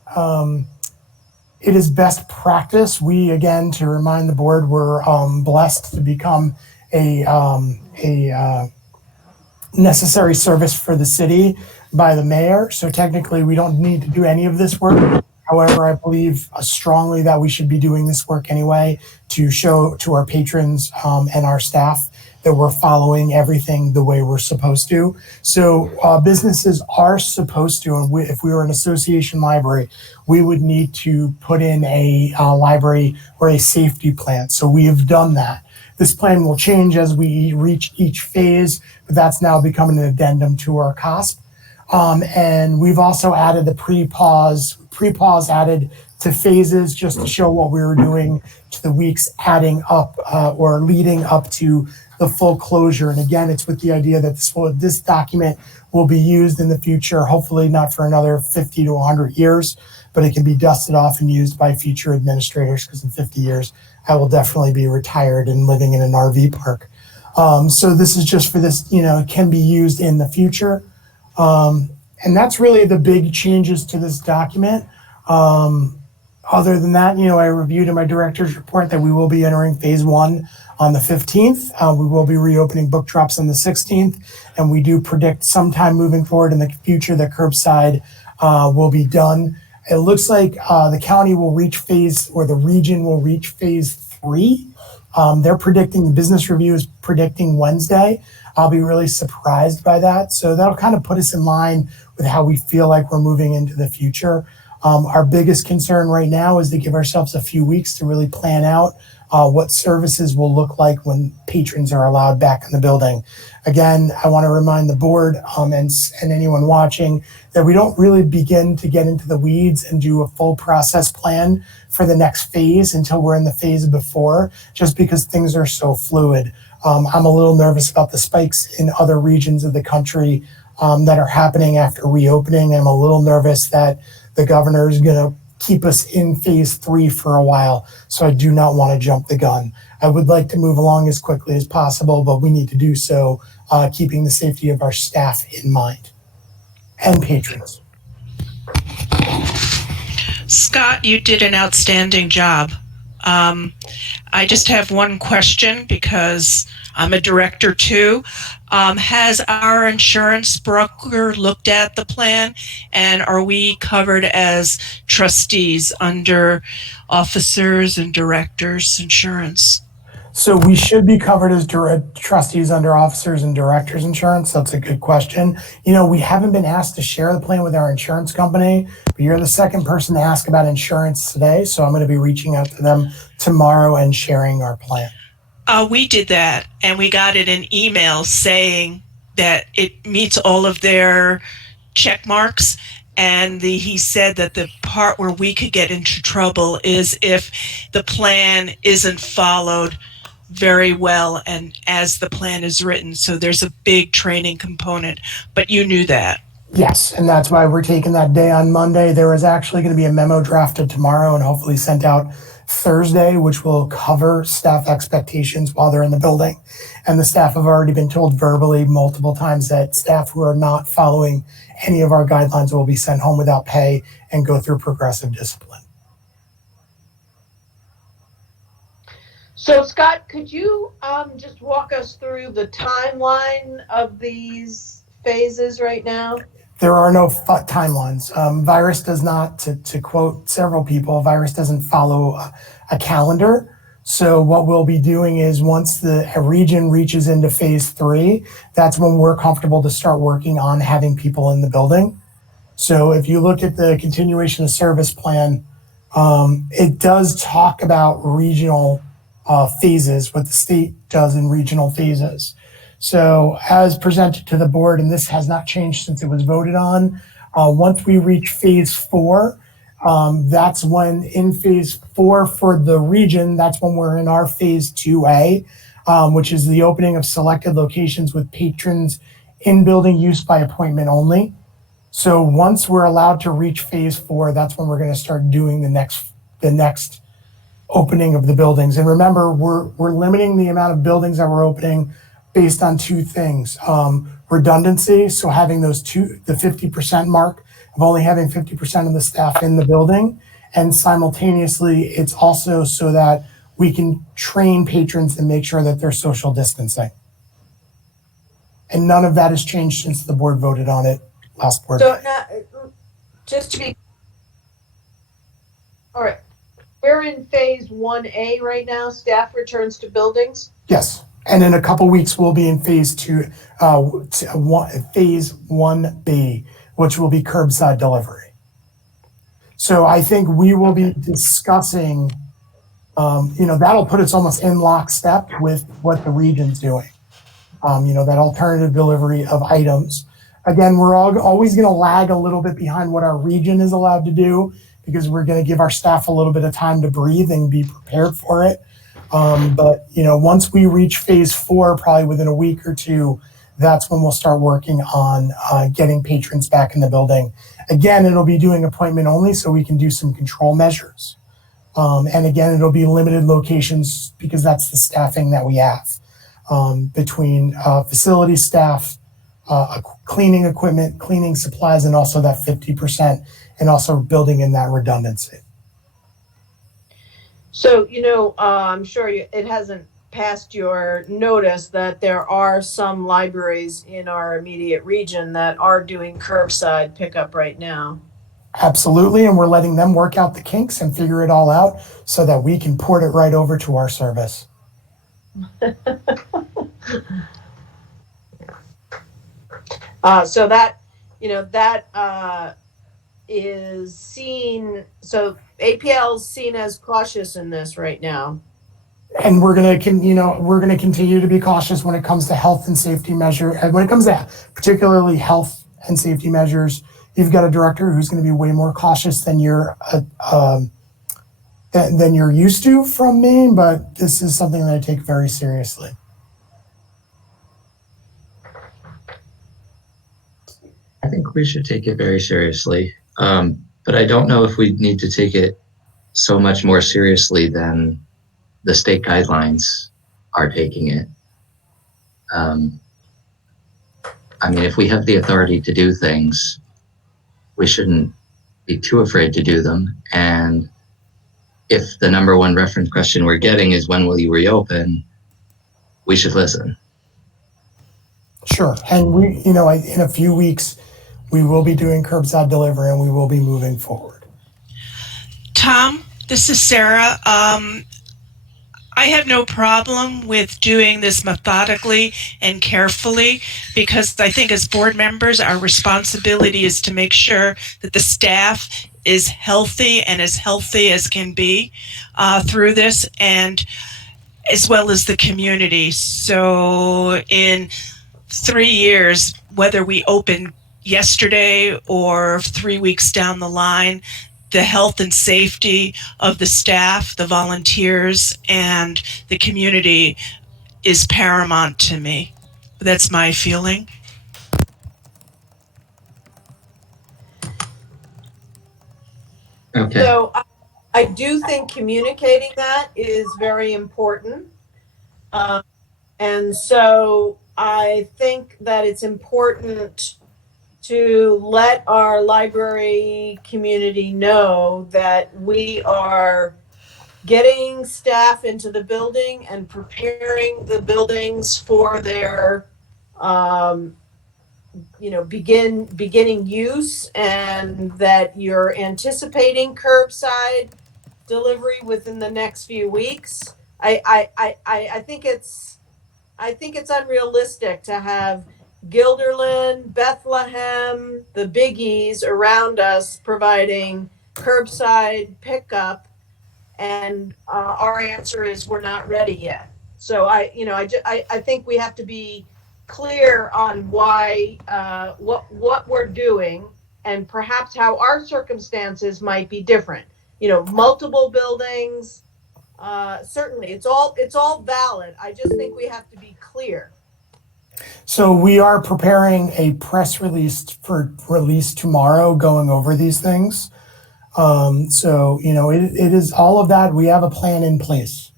It is best practice. We, again, to remind the board, we're blessed to become a necessary service for the city by the mayor. So technically, we don't need to do any of this work. However, I believe strongly that we should be doing this work anyway to show to our patrons and our staff that we're following everything the way we're supposed to. So businesses are supposed to, and if we were an association library, we would need to put in a library or a safety plan. So we have done that. This plan will change as we reach each phase, but that's now becoming an addendum to our COSP. And we've also added the pre-pause added to phases, just to show what we were doing to the weeks adding up or leading up to the full closure. And again, it's with the idea that this document will be used in the future, hopefully not for another 50 to 100 years, but it can be dusted off and used by future administrators, because in 50 years, I will definitely be retired and living in an RV park. So this is just for this, it can be used in the future. And that's really the big changes to this document. Other than that, I reviewed in my director's report that we will be entering phase 1 on the 15th. We will be reopening book drops on the 16th, and we do predict sometime moving forward in the future that curbside will be done. It looks like the county will reach the region will reach phase 3. They're predicting, the business review is predicting Wednesday. I'll be really surprised by that. So that'll kind of put us in line with how we feel like we're moving into the future. Our biggest concern right now is to give ourselves a few weeks to really plan out what services will look like when patrons are allowed back in the building. Again, I want to remind the board and anyone watching that we don't really begin to get into the weeds and do a full process plan for the next phase until we're in the phase before, just because things are so fluid. I'm a little nervous about the spikes in other regions of the country that are happening after reopening. I'm a little nervous that the governor is going to keep us in phase 3 for a while. So I do not want to jump the gun. I would like to move along as quickly as possible, but we need to do so keeping the safety of our staff in mind and patrons. Scott, you did an outstanding job. I just have one question because I'm a director too. Has our insurance broker looked at the plan, and are we covered as trustees under officers and directors insurance? So we should be covered as trustees under officers and directors insurance. That's a good question. You know, we haven't been asked to share the plan with our insurance company, but you're the second person to ask about insurance today. So I'm going to be reaching out to them tomorrow and sharing our plan. We did that, and we got it in email saying that it meets all of their check marks. And he said that the part where we could get into trouble is if the plan isn't followed very well and as the plan is written. So there's a big training component, but you knew that. Yes, and that's why we're taking that day on Monday. There is actually going to be a memo drafted tomorrow and hopefully sent out Thursday, which will cover staff expectations while they're in the building. And the staff have already been told verbally multiple times that staff who are not following any of our guidelines will be sent home without pay and go through progressive discipline. So Scott, could you just walk us through the timeline of these phases right now? There are no timelines. Virus does not, to quote several people, virus doesn't follow a calendar. So what we'll be doing is once a region reaches into phase 3, that's when we're comfortable to start working on having people in the building. So if you look at the continuation of service plan, it does talk about regional phases, what the state does in regional phases. So as presented to the board, and this has not changed since it was voted on, once we reach phase 4, that's when in phase 4 for the region, that's when we're in our phase 2A, which is the opening of selected locations with patrons in building use by appointment only. So once we're allowed to reach phase 4, that's when we're going to start doing the next opening of the buildings. And remember, we're limiting the amount of buildings that we're opening based on 2 things. Redundancy, so having the 50% mark of only having 50% of the staff in the building. And simultaneously, it's also so that we can train patrons and make sure that they're social distancing. And none of that has changed since the board voted on it last board. So now, just to be, all right, we're in phase 1A right now, staff returns to buildings? Yes. And in a couple weeks, we'll be in phase 2, phase 1B, which will be curbside delivery. So I think we will be discussing, that'll put us almost in lockstep with what the region's doing. That alternative delivery of items. Again, we're always going to lag a little bit behind what our region is allowed to do because we're going to give our staff a little bit of time to breathe and be prepared for it. But once we reach phase 4, probably within a week or 2, that's when we'll start working on getting patrons back in the building. Again, it'll be doing appointment only so we can do some control measures. And again, it'll be limited locations because that's the staffing that we have between facility staff, cleaning equipment, cleaning supplies, and also that 50%, and also building in that redundancy. So, I'm sure it hasn't passed your notice that there are some libraries in our immediate region that are doing curbside pickup right now. Absolutely, and we're letting them work out the kinks and figure it all out so that we can port it right over to our service. So that, that is seen, so APL is seen as cautious in this right now. And we're gonna continue to be cautious when it comes to health and safety measure. And when it comes to particularly health and safety measures, you've got a director who's going to be way more cautious than you're used to from Maine. But this is something that I take very seriously. I think we should take it very seriously, but I don't know if we need to take it so much more seriously than the state guidelines are taking it. I mean, if we have the authority to do things, we shouldn't be too afraid to do them. And if the number one reference question we're getting is when will you reopen, we should listen. Sure. And we, in a few weeks, we will be doing curbside delivery and we will be moving forward. Tom, this is Sarah. I have no problem with doing this methodically and carefully because I think as board members, our responsibility is to make sure that the staff is healthy and as healthy as can be through this, and as well as the community. So in 3 years, whether we open yesterday or 3 weeks down the line, the health and safety of the staff, the volunteers, and the community is paramount to me. That's my feeling. Okay. So I do think communicating that is very important. And so I think that it's important to let our library community know that we are getting staff into the building and preparing the buildings for their beginning use, and that you're anticipating curbside delivery within the next few weeks. I think it's unrealistic to have Guilderland, Bethlehem, the biggies around us providing curbside pickup, and our answer is we're not ready yet. So I think we have to be clear on why what we're doing, and perhaps how our circumstances might be different. Multiple buildings. Certainly, it's all valid. I just think we have to be clear. So we are preparing a press release for release tomorrow, going over these things. It is all of that. We have a plan in place.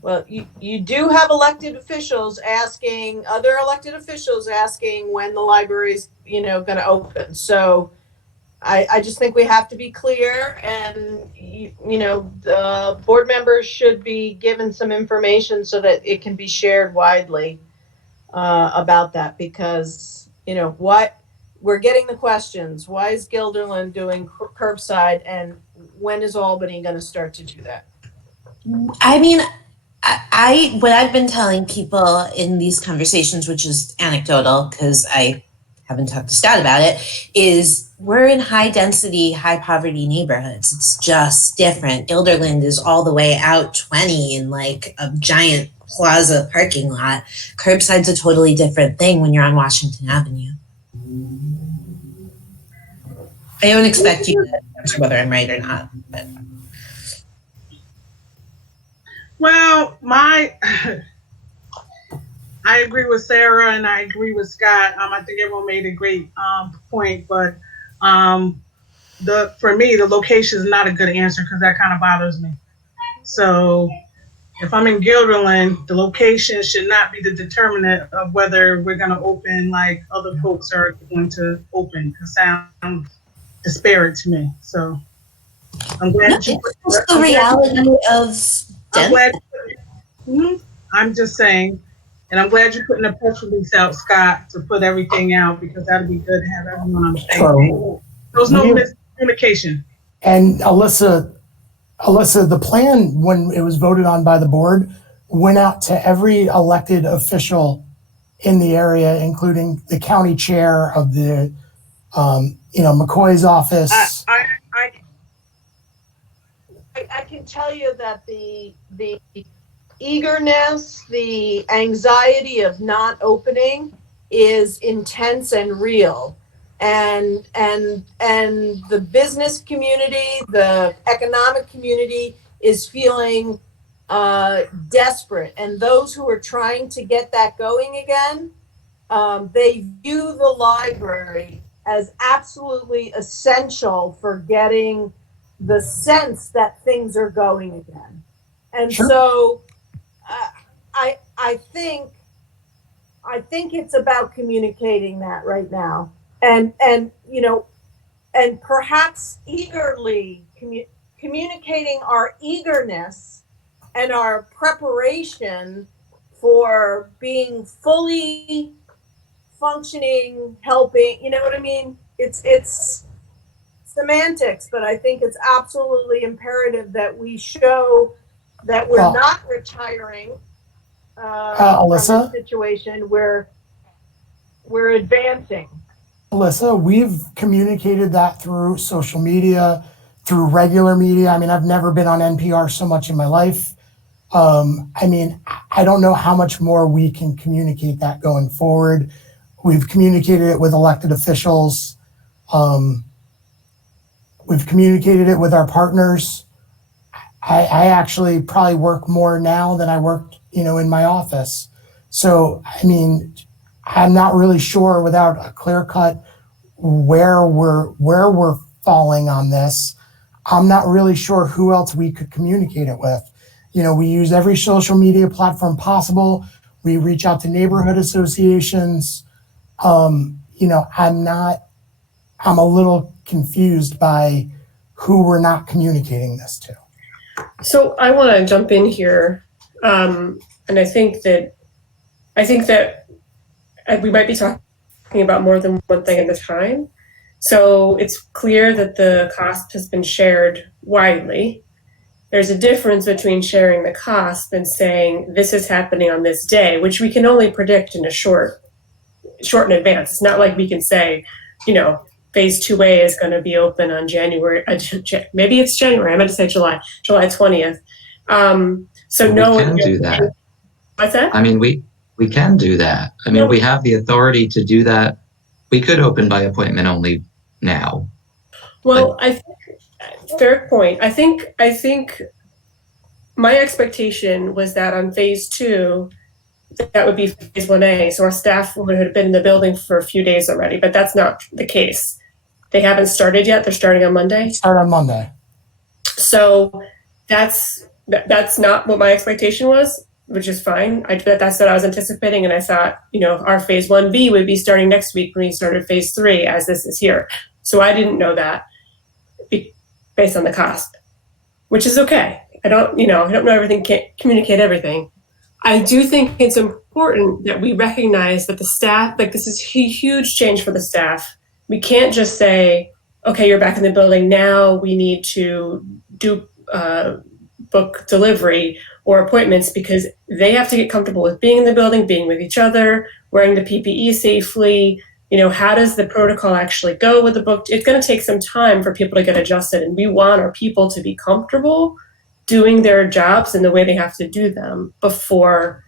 Well, you do have other elected officials asking when the library's, going to open. So I just think we have to be clear, and, the board members should be given some information so that it can be shared widely about that, because, what we're getting the questions. Why is Guilderland doing curbside, and when is Albany going to start to do that? I mean, what I've been telling people in these conversations, which is anecdotal because I haven't talked to Scott about it, is we're in high density, high poverty neighborhoods. It's just different. Guilderland is all the way out 20 in like a giant plaza parking lot. Curbside's a totally different thing when you're on Washington Avenue. I don't expect you to answer whether I'm right or not, but. Well, I agree with Sarah and I agree with Scott. I think everyone made a great point, but for me, the location is not a good answer because that kind of bothers me. So if I'm in Guilderland, the location should not be the determinant of whether we're going to open like other folks are going to open. It sounds disparate to me. So I'm glad the reality of I'm just saying, And I'm glad you're putting a press release out, Scott, to put everything out, because that'd be good to have everyone on the same page. So There was no miscommunication. And Alyssa, the plan, when it was voted on by the board, went out to every elected official in the area, including the county chair of the, McCoy's office. I can tell you that the eagerness, the anxiety of not opening is intense and real. And the business community, the economic community is feeling desperate. And those who are trying to get that going again, they view the library as absolutely essential for getting the sense that things are going again. And Sure. so I think it's about communicating that right now, and perhaps eagerly communicating our eagerness and our preparation for being fully functioning, helping. You know what I mean? It's semantics, but I think it's absolutely imperative that we show that we're not retiring Alyssa? from the situation. We're advancing. Alyssa, we've communicated that through social media, through regular media. I mean, I've never been on NPR so much in my life. I don't know how much more we can communicate that going forward. We've communicated it with elected officials. We've communicated it with our partners. I actually probably work more now than I worked, in my office. So, I'm not really sure without a clear cut where we're falling on this. I'm not really sure who else we could communicate it with. We use every social media platform possible. We reach out to neighborhood associations. I'm a little confused by who we're not communicating this to. So I want to jump in here, and I think that we might be talking about more than one thing at a time. So it's clear that the cost has been shared widely. There's a difference between sharing the cost and saying this is happening on this day, which we can only predict in a short in advance. It's not like we can say, phase 2A is going to be open on January, maybe it's January, I meant to say July 20th. So no, we can do that. What's that? We can do that. We have the authority to do that. We could open by appointment only now. Well, I think, fair point. I think my expectation was that on phase 2, that would be phase 1A. So our staff would have been in the building for a few days already, but that's not the case. They haven't started yet. They're starting on Monday. Start on Monday. So that's not what my expectation was, which is fine. That's what I was anticipating. And I thought, our phase 1B would be starting next week when we started phase 3 as this is here. So I didn't know that based on the cost, which is okay. I don't know everything, can't communicate everything. I do think it's important that we recognize that the staff, this is a huge change for the staff. We can't just say, okay, you're back in the building. Now we need to do book delivery or appointments, because they have to get comfortable with being in the building, being with each other, wearing the PPE safely. How does the protocol actually go with the book? It's going to take some time for people to get adjusted, and we want our people to be comfortable doing their jobs in the way they have to do them before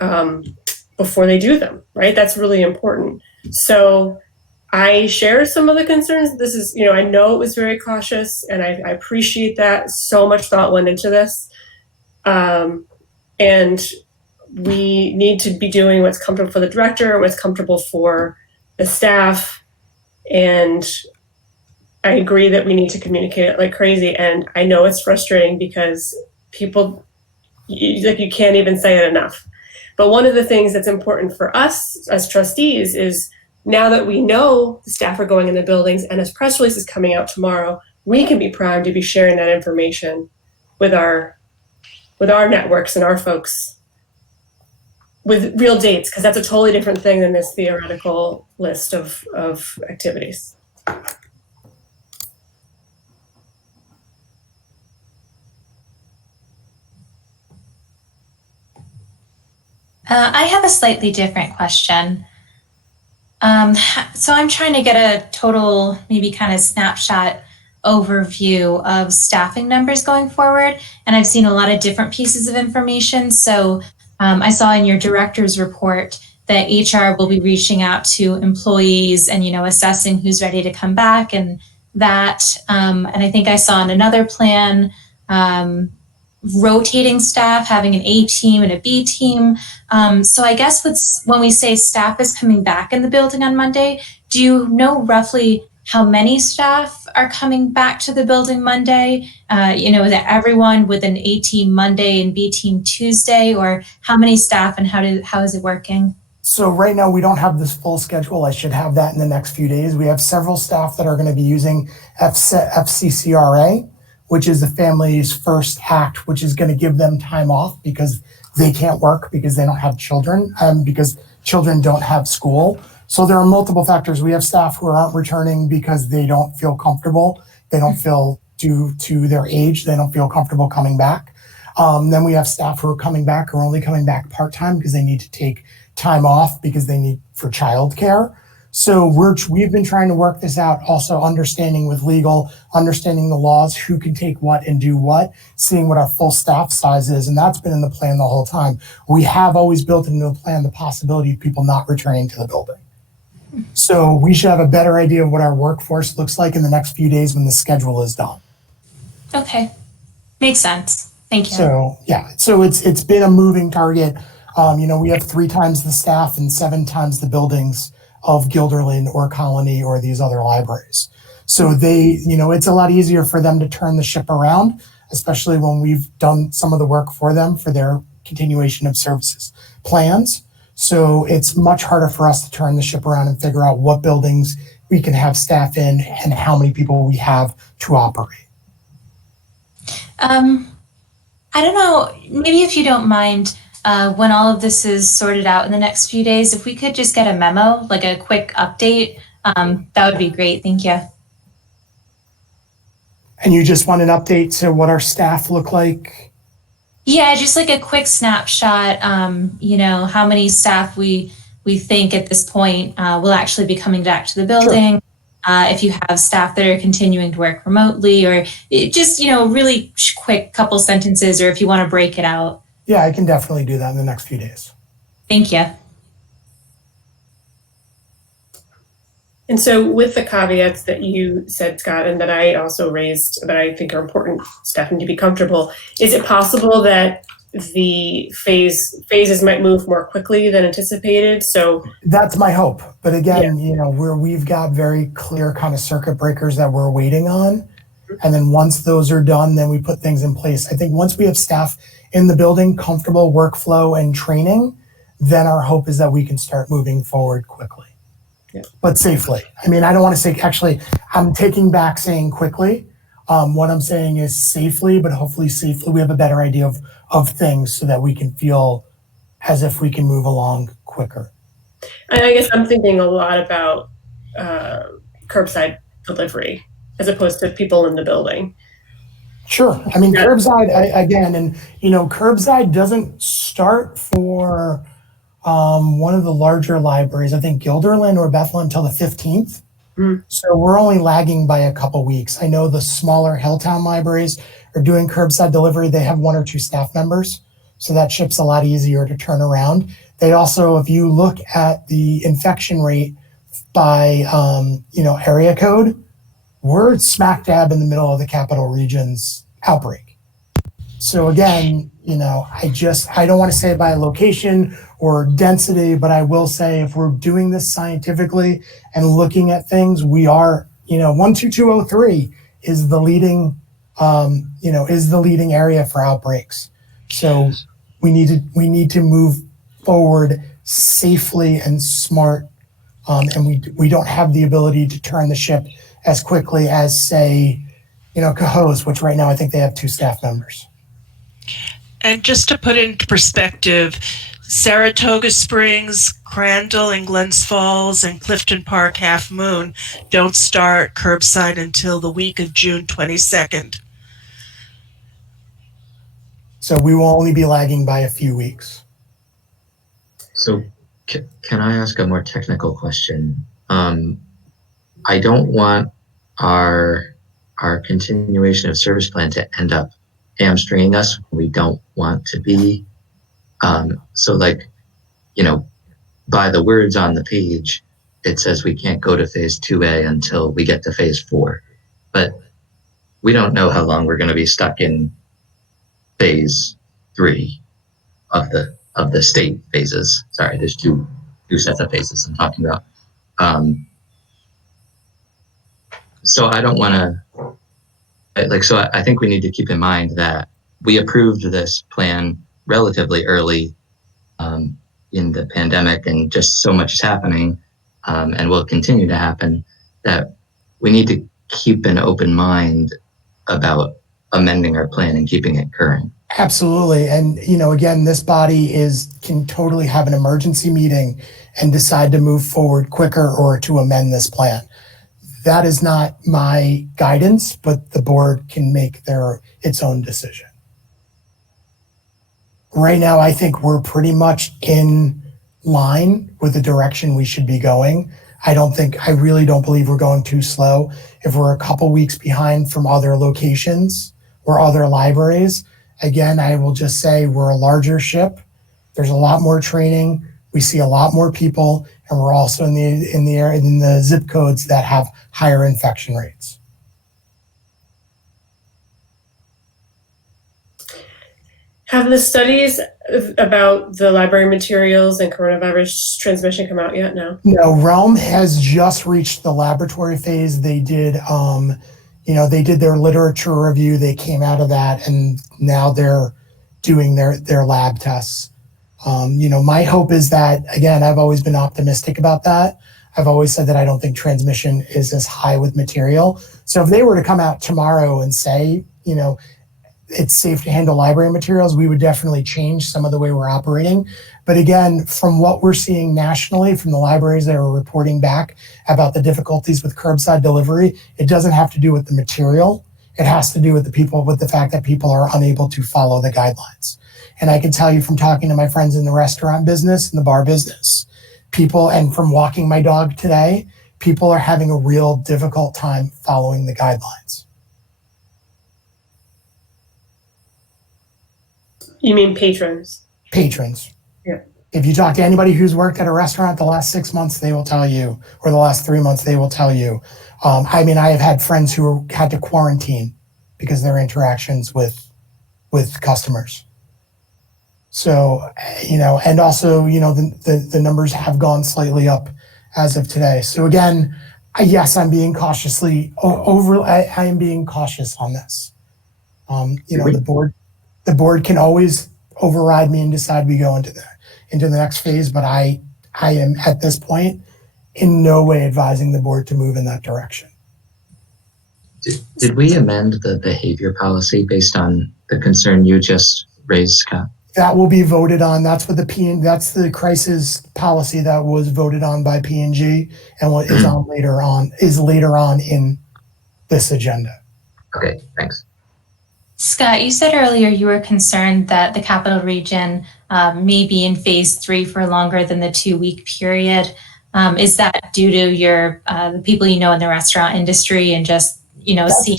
they do them, right? That's really important. So I share some of the concerns. This is, I know it was very cautious, and I appreciate that. So much thought went into this. And we need to be doing what's comfortable for the director, what's comfortable for the staff. And I agree that we need to communicate it like crazy. And I know it's frustrating because people, you can't even say it enough. But one of the things that's important for us as trustees is, now that we know the staff are going in the buildings and as press release is coming out tomorrow, we can be primed to be sharing that information with our networks and our folks. with real dates, because that's a totally different thing than this theoretical list of activities. I have a slightly different question. So I'm trying to get a total, maybe kind of snapshot overview of staffing numbers going forward. And I've seen a lot of different pieces of information. So I saw in your director's report that HR will be reaching out to employees and, assessing who's ready to come back and that. And I think I saw in another plan, rotating staff, having an A team and a B team. So I guess when we say staff is coming back in the building on Monday, do you know roughly how many staff are coming back to the building Monday? Is it everyone with an A team Monday and B team Tuesday, or how many staff and how is it working? So right now we don't have this full schedule. I should have that in the next few days. We have several staff that are going to be using FCCRA, which is the Family's First Act, which is going to give them time off because they can't work because they don't have children, because children don't have school. So there are multiple factors. We have staff who aren't returning because they don't feel comfortable. They don't feel, due to their age, they don't feel comfortable coming back. Then we have staff who are coming back, or only coming back part-time because they need to take time off because they need for childcare. So we've been trying to work this out, also understanding with legal, understanding the laws, who can take what and do what, seeing what our full staff size is. And that's been in the plan the whole time. We have always built into the plan the possibility of people not returning to the building. So we should have a better idea of what our workforce looks like in the next few days when the schedule is done. Okay, makes sense. Thank you. So yeah, so it's been a moving target. We have 3 times the staff and 7 times the buildings of Guilderland or Colony or these other libraries. So it's a lot easier for them to turn the ship around, especially when we've done some of the work for them for their continuation of services plans. So it's much harder for us to turn the ship around and figure out what buildings we can have staff in and how many people we have to operate. I don't know, maybe if you don't mind, when all of this is sorted out in the next few days, if we could just get a memo, like a quick update, that would be great. Thank you. And you just want an update to what our staff look like? Yeah, just like a quick snapshot, how many staff we think at this point will actually be coming back to the building. Sure. If you have staff that are continuing to work remotely, or just, really quick couple sentences, or if you want to break it out. Yeah, I can definitely do that in the next few days. Thank you. And so with the caveats that you said, Scott, and that I also raised that I think are important, staffing to be comfortable, is it possible that the phases might move more quickly than anticipated? So that's my hope. But again, we've got very clear kind of circuit breakers that we're waiting on. And then once those are done, then we put things in place. I think once we have staff in the building, comfortable workflow and training, then our hope is that we can start moving forward quickly, but safely. I mean, I don't want to say, actually, I'm taking back saying quickly. What I'm saying is safely, but hopefully safely we have a better idea of things so that we can feel as if we can move along quicker. And I guess I'm thinking a lot about curbside delivery as opposed to people in the building. Sure. I mean, curbside, curbside doesn't start for one of the larger libraries, I think Guilderland or Bethlehem, until the 15th. So we're only lagging by a couple weeks. I know the smaller Hilltown libraries are doing curbside delivery. They have 1 or 2 staff members. So that ship's a lot easier to turn around. They also, if you look at the infection rate by, area code, we're smack dab in the middle of the capital region's outbreak. So again, I don't want to say by location or density, but I will say if we're doing this scientifically and looking at things, we are, 12203 is the leading, area for outbreaks. So we need to move forward safely and smart, and we don't have the ability to turn the ship as quickly as, say, Cohoes, which right now I think they have 2 staff members. And just to put into perspective, Saratoga Springs, Crandall and Glens Falls, and Clifton Park Half Moon don't start curbside until the week of June 22nd. So we will only be lagging by a few weeks. So can I ask a more technical question? I don't want our continuation of service plan to end up hamstringing us when we don't want to be. So like, you know, by the words on the page, it says we can't go to phase 2A until we get to phase 4. But we don't know how long we're going to be stuck in phase 3 of the state phases. Sorry, there's two sets of phases I'm talking about. So I don't want to, so I think we need to keep in mind that we approved this plan relatively early in the pandemic, and just so much is happening and will continue to happen, that we need to keep an open mind about amending our plan and keeping it current. Absolutely. And, you know, again, this body can totally have an emergency meeting and decide to move forward quicker or to amend this plan. That is not my guidance, but the board can make its own decision. Right now, I think we're pretty much in line with the direction we should be going. I really don't believe we're going too slow. If we're a couple weeks behind from other locations or other libraries, again, I will just say we're a larger ship. There's a lot more training. We see a lot more people, and we're also in the zip codes that have higher infection rates. Have the studies about the library materials and coronavirus transmission come out yet? No, Realm has just reached the laboratory phase. They did, they did their literature review. They came out of that, and now they're doing their lab tests. My hope is that, again, I've always been optimistic about that. I've always said that I don't think transmission is as high with material. So if they were to come out tomorrow and say, it's safe to handle library materials, we would definitely change some of the way we're operating. But again, from what we're seeing nationally, from the libraries that are reporting back about the difficulties with curbside delivery, it doesn't have to do with the material. It has to do with the fact that people are unable to follow the guidelines. And I can tell you from talking to my friends in the restaurant business and the bar business, and from walking my dog today, people are having a real difficult time following the guidelines. You mean patrons? Patrons. Yeah. If you talk to anybody who's worked at a restaurant the last 6 months, they will tell you, or the last 3 months, they will tell you. I have had friends who had to quarantine because of their interactions with customers. So, and also, the numbers have gone slightly up as of today. So again, yes, I'm being I am being cautious on this. The board can always override me and decide we go into the next phase, but I am at this point in no way advising the board to move in that direction. Did we amend the behavior policy based on the concern you just raised, Scott? That will be voted on. That's what that's the crisis policy that was voted on by P&G and what is later on in this agenda. Okay, thanks. Scott, you said earlier you were concerned that the capital region may be in phase 3 for longer than the 2-week period. Is that due to the people in the restaurant industry and just seeing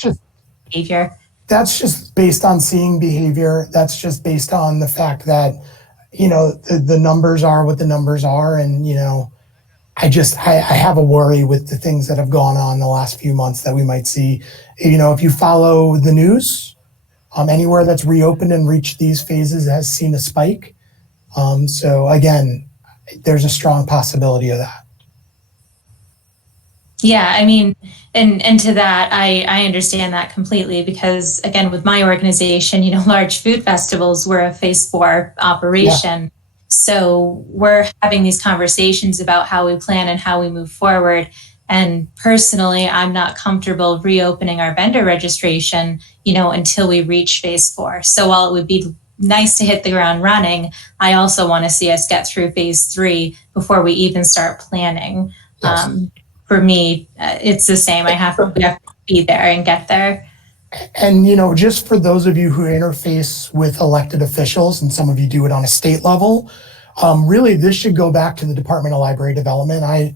behavior? That's just based on seeing behavior. That's just based on the fact that the numbers are what the numbers are, and I have a worry with the things that have gone on the last few months that we might see. If you follow the news. Anywhere that's reopened and reached these phases has seen a spike. So again, there's a strong possibility of that. Yeah, and to that, I understand that completely because, again, with my organization, large food festivals were a phase 4 operation. Yeah. So we're having these conversations about how we plan and how we move forward. And personally, I'm not comfortable reopening our vendor registration, until we reach phase 4. So while it would be nice to hit the ground running, I also want to see us get through phase 3 before we even start planning. Yes. For me, it's the same. We have to be there and get there. And, just for those of you who interface with elected officials, and some of you do it on a state level, really this should go back to the Department of Library Development. I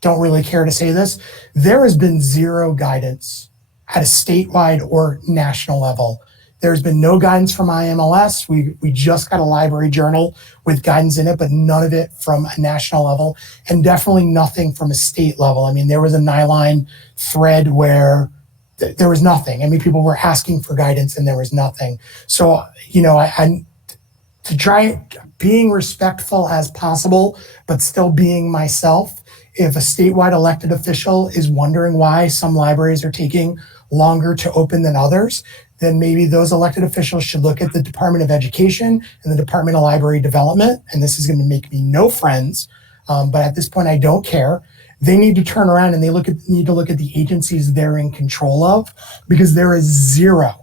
don't really care to say this. There has been zero guidance at a statewide or national level. There's been no guidance from IMLS. We just got a library journal with guidance in it, but none of it from a national level, and definitely nothing from a state level. I mean, there was a Nyline thread where there was nothing. I mean, people were asking for guidance and there was nothing. So, I to try being respectful as possible, but still being myself. If a statewide elected official is wondering why some libraries are taking longer to open than others, then maybe those elected officials should look at the Department of Education and the Department of Library Development. And this is going to make me no friends, but at this point, I don't care. They need to turn around and need to look at the agencies they're in control of, because there is zero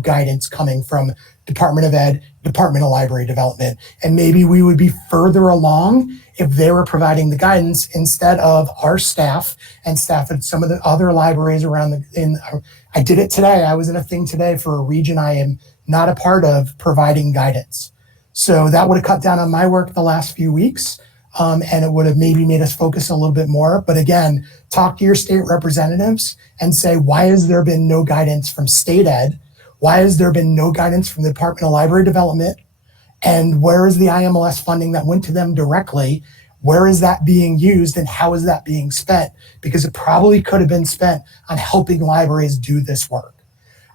guidance coming from Department of Ed, Department of Library Development. And maybe we would be further along if they were providing the guidance instead of our staff and staff at some of the other libraries around I did it today. I was in a thing today for a region I am not a part of providing guidance. So that would have cut down on my work the last few weeks. And it would have maybe made us focus a little bit more. But again, talk to your state representatives and say, why has there been no guidance from state ed? Why has there been no guidance from the Department of Library Development? And where is the IMLS funding that went to them directly? Where is that being used and how is that being spent? Because it probably could have been spent on helping libraries do this work.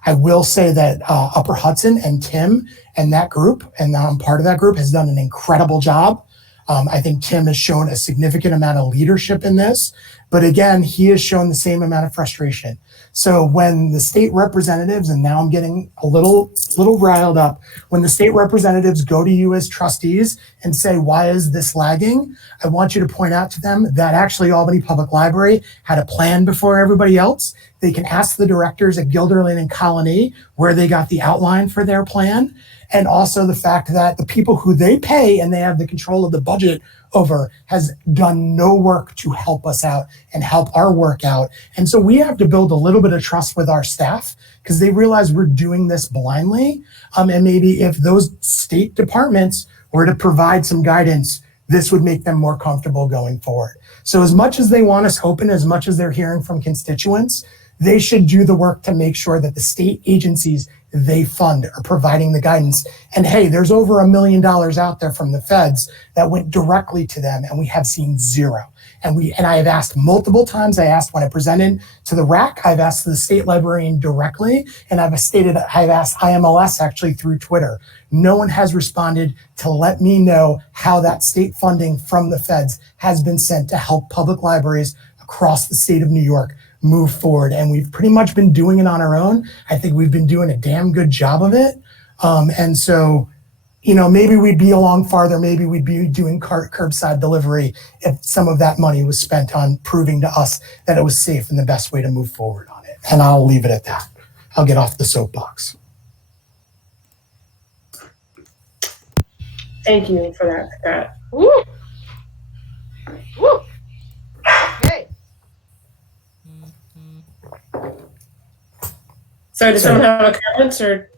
I will say that Upper Hudson and Tim and that group, and I'm part of that group, has done an incredible job. I think Tim has shown a significant amount of leadership in this, but again, he has shown the same amount of frustration. So when the state representatives, and now I'm getting a little riled up, when the state representatives go to you as trustees and say, why is this lagging? I want you to point out to them that actually Albany Public Library had a plan before everybody else. They can ask the directors at Guilderland and Colony where they got the outline for their plan. And also the fact that the people who they pay and they have the control of the budget over has done no work to help us out and help our work out. And so we have to build a little bit of trust with our staff because they realize we're doing this blindly. And maybe if those state departments were to provide some guidance, this would make them more comfortable going forward. So as much as they want us open, as much as they're hearing from constituents, they should do the work to make sure that the state agencies they fund are providing the guidance. And hey, there's over $1 million out there from the feds that went directly to them, and we have seen zero. And I have asked multiple times. I asked when I presented to the RAC, I've asked the state librarian directly, and I've asked IMLS actually through Twitter. No one has responded to let me know how that state funding from the feds has been sent to help public libraries across the state of New York move forward. And we've pretty much been doing it on our own. I think we've been doing a damn good job of it. And so, maybe we'd be along farther. Maybe we'd be doing curbside delivery if some of that money was spent on proving to us that it was safe and the best way to move forward on it. And I'll leave it at that. I'll get off the soapbox. Thank you for that, Scott. Woo! Woo! Okay. So does someone have a comment or?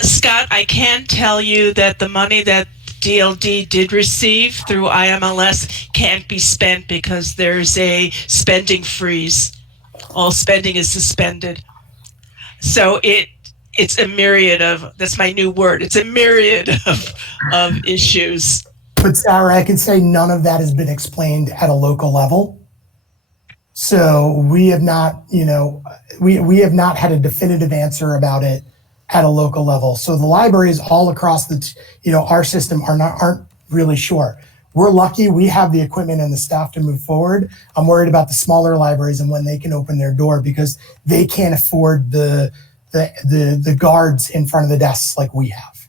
Scott, I can tell you that the money that DLD did receive through IMLS can't be spent because there's a spending freeze. All spending is suspended. So it's a myriad of, that's my new word, it's a myriad of issues. But Sarah, I can say none of that has been explained at a local level. So we have not, we have not had a definitive answer about it at a local level. So the libraries all across our system aren't really sure. We're lucky we have the equipment and the staff to move forward. I'm worried about the smaller libraries and when they can open their door because they can't afford the guards in front of the desks like we have.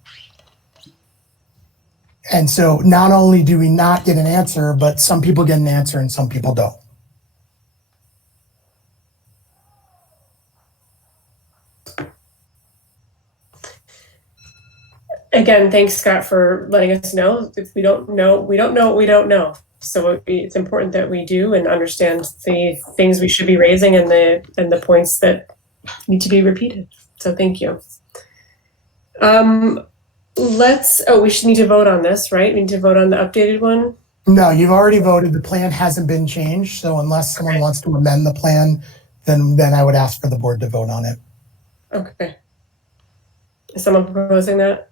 And so not only do we not get an answer, but some people get an answer and some people don't. again, thanks, Scott, for letting us know. If we don't know, we don't know what we don't know. So it's important that we do and understand the things we should be raising and the points that need to be repeated. So thank you. We should need to vote on this, right? We need to vote on the updated one. No, you've already voted. The plan hasn't been changed. So unless someone wants to amend the plan, then I would ask for the board to vote on it. Okay. Is someone proposing that?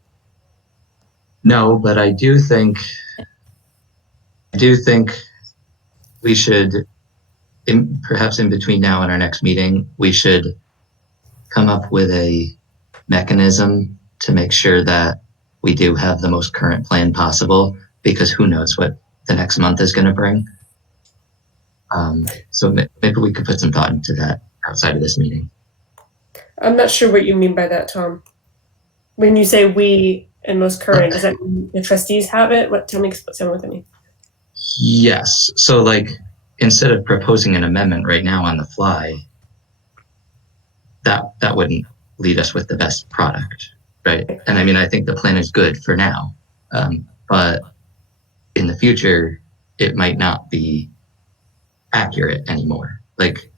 No, but I do think we should, perhaps in between now and our next meeting, we should come up with a mechanism to make sure that we do have the most current plan possible, because who knows what the next month is going to bring. So maybe we could put some thought into that outside of this meeting. I'm not sure what you mean by that, Tom. When you say we and most current, does that mean the trustees have it? Tell me what that means. Yes. So like, instead of proposing an amendment right now on the fly, that wouldn't lead us with the best product, right? And I mean, I think the plan is good for now, but in the future, it might not be accurate anymore. Like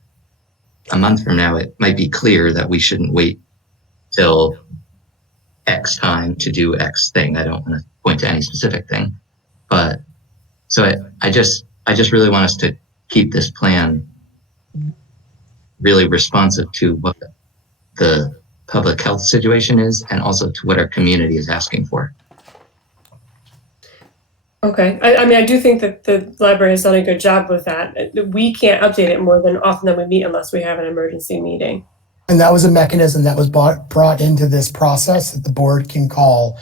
a month from now, it might be clear that we shouldn't wait till X time to do X thing. I don't want to point to any specific thing, but so I just really want us to keep this plan really responsive to what the public health situation is and also to what our community is asking for. Okay. I mean, I do think that the library has done a good job with that. We can't update it more than often than we meet unless we have an emergency meeting. And that was a mechanism that was brought into this process, that the board can call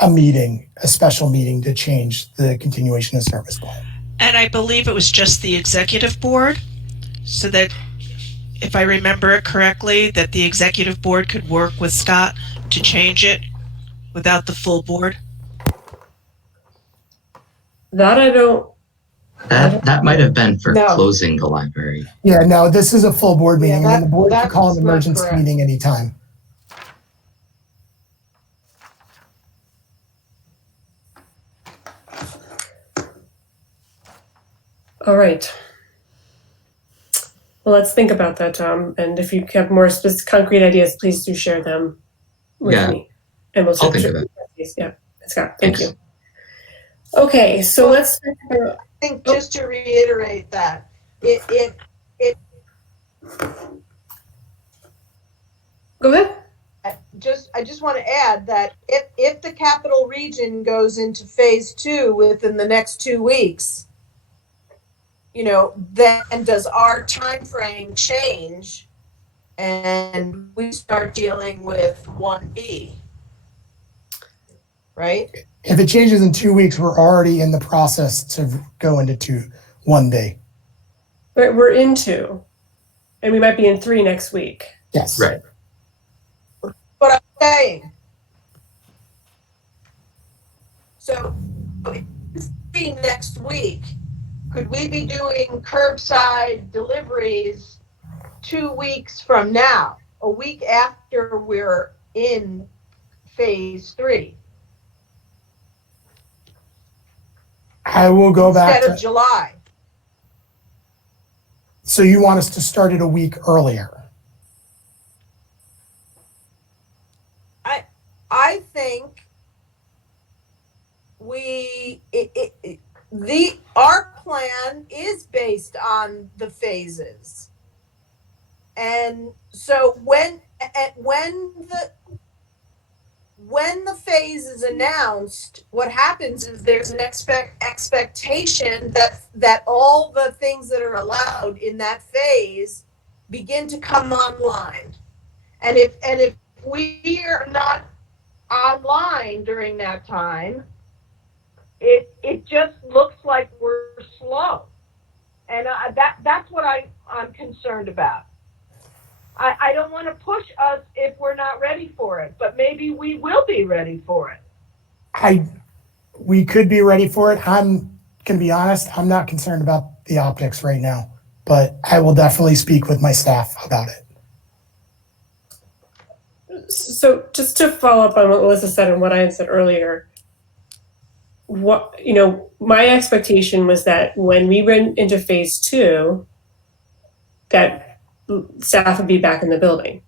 a meeting, a special meeting, to change the continuation of service plan. And I believe it was just the executive board, so that if I remember it correctly, that the executive board could work with Scott to change it without the full board. That I don't. That might have been for closing the library. Yeah, no, this is a full board meeting, Yeah, and the board can call an that's not emergency correct. meeting anytime. All right. Well, let's think about that, Tom. And if you have more specific, concrete ideas, please do share them with me. And we'll I'll think of it. Yeah, Scott, thank you. Okay, so let's. I think just to reiterate that it. Go ahead. I just want to add that if the capital region goes into phase 2 within the next 2 weeks, then does our time frame change and we start dealing with 1B, right? If it changes in 2 weeks, we're already in the process to go into 1B. We're in 2, and we might be in 3 next week. Yes. Right. What I'm saying. So next week, could we be doing curbside deliveries 2 weeks from now, a week after we're in phase 3? I will go back instead of July. So you want us to start it a week earlier? I think our plan is based on the phases. And so when the phase is announced, what happens is there's an expectation that all the things that are allowed in that phase begin to come online. And if we are not online during that time, it just looks like we're slow. And that's what I'm concerned about. I don't want to push us if we're not ready for it, but maybe we will be ready for it. We could be ready for it. I'm going to be honest, I'm not concerned about the optics right now, but I will definitely speak with my staff about it. So just to follow up on what Melissa said and what I had said earlier, my expectation was that when we went into phase 2, that staff would be back in the building.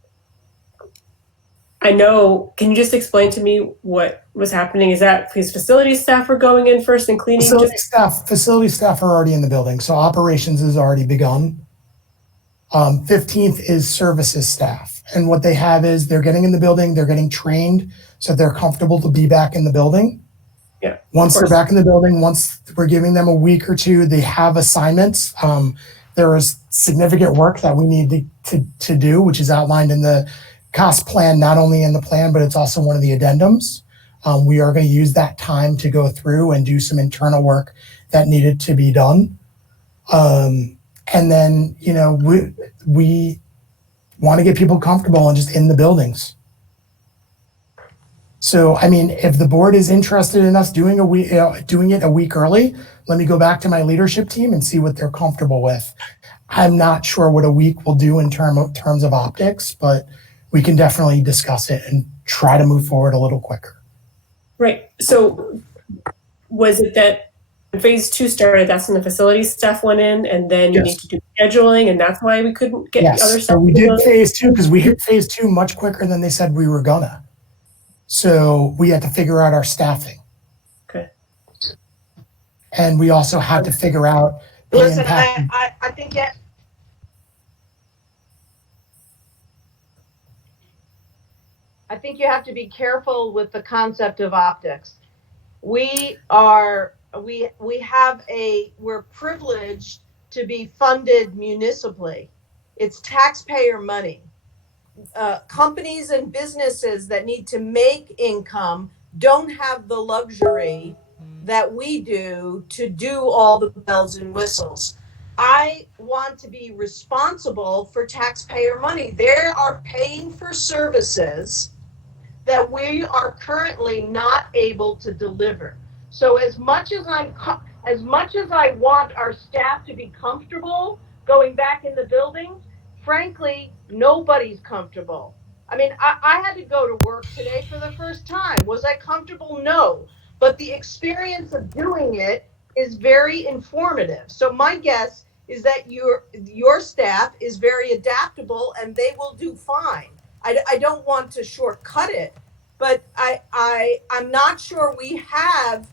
I know, can you just explain to me what was happening? Is that because facility staff were going in first and cleaning? Facility staff are already in the building, so operations has already begun. 15th is services staff. And what they have is they're getting in the building, they're getting trained, so they're comfortable to be back in the building. Yeah. Once they're back in the building, once we're giving them a week or two, they have assignments. There is significant work that we need to do, which is outlined in the cost plan, not only in the plan, but it's also one of the addendums. We are going to use that time to go through and do some internal work that needed to be done. And then, we want to get people comfortable and just in the buildings. So, I mean, if the board is interested in us doing it a week early, let me go back to my leadership team and see what they're comfortable with. I'm not sure what a week will do in terms of optics, but we can definitely discuss it and try to move forward a little quicker. Right. So was it that when phase 2 started, that's when the facility staff went in, and then you need to do scheduling, and that's why we couldn't get the other stuff? So we did phase 2 because we hit phase 2 much quicker than they said we were gonna. So we had to figure out our staffing. Okay. And we also had to figure out the Listen, impact. I think that I think you have to be careful with the concept of optics. We're privileged to be funded municipally. It's taxpayer money. Companies and businesses that need to make income don't have the luxury that we do to do all the bells and whistles. I want to be responsible for taxpayer money. They are paying for services that we are currently not able to deliver. So as much as I want our staff to be comfortable going back in the buildings, frankly, nobody's comfortable. I mean, I had to go to work today for the first time. Was I comfortable? No. But the experience of doing it is very informative. So my guess is that your staff is very adaptable and they will do fine. I don't want to shortcut it, but I'm not sure we have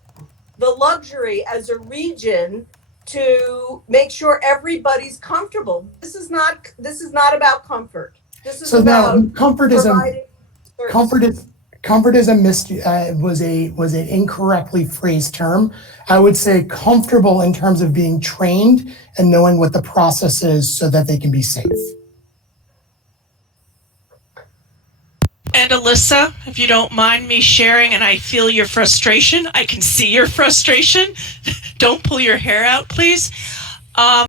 the luxury as a region to make sure everybody's comfortable. This is not about comfort. This is about comfort is an incorrectly phrased term. I would say comfortable in terms of being trained and knowing what the process is so that they can be safe. And Alyssa, if you don't mind me sharing, and I feel your frustration, I can see your frustration. Don't pull your hair out, please.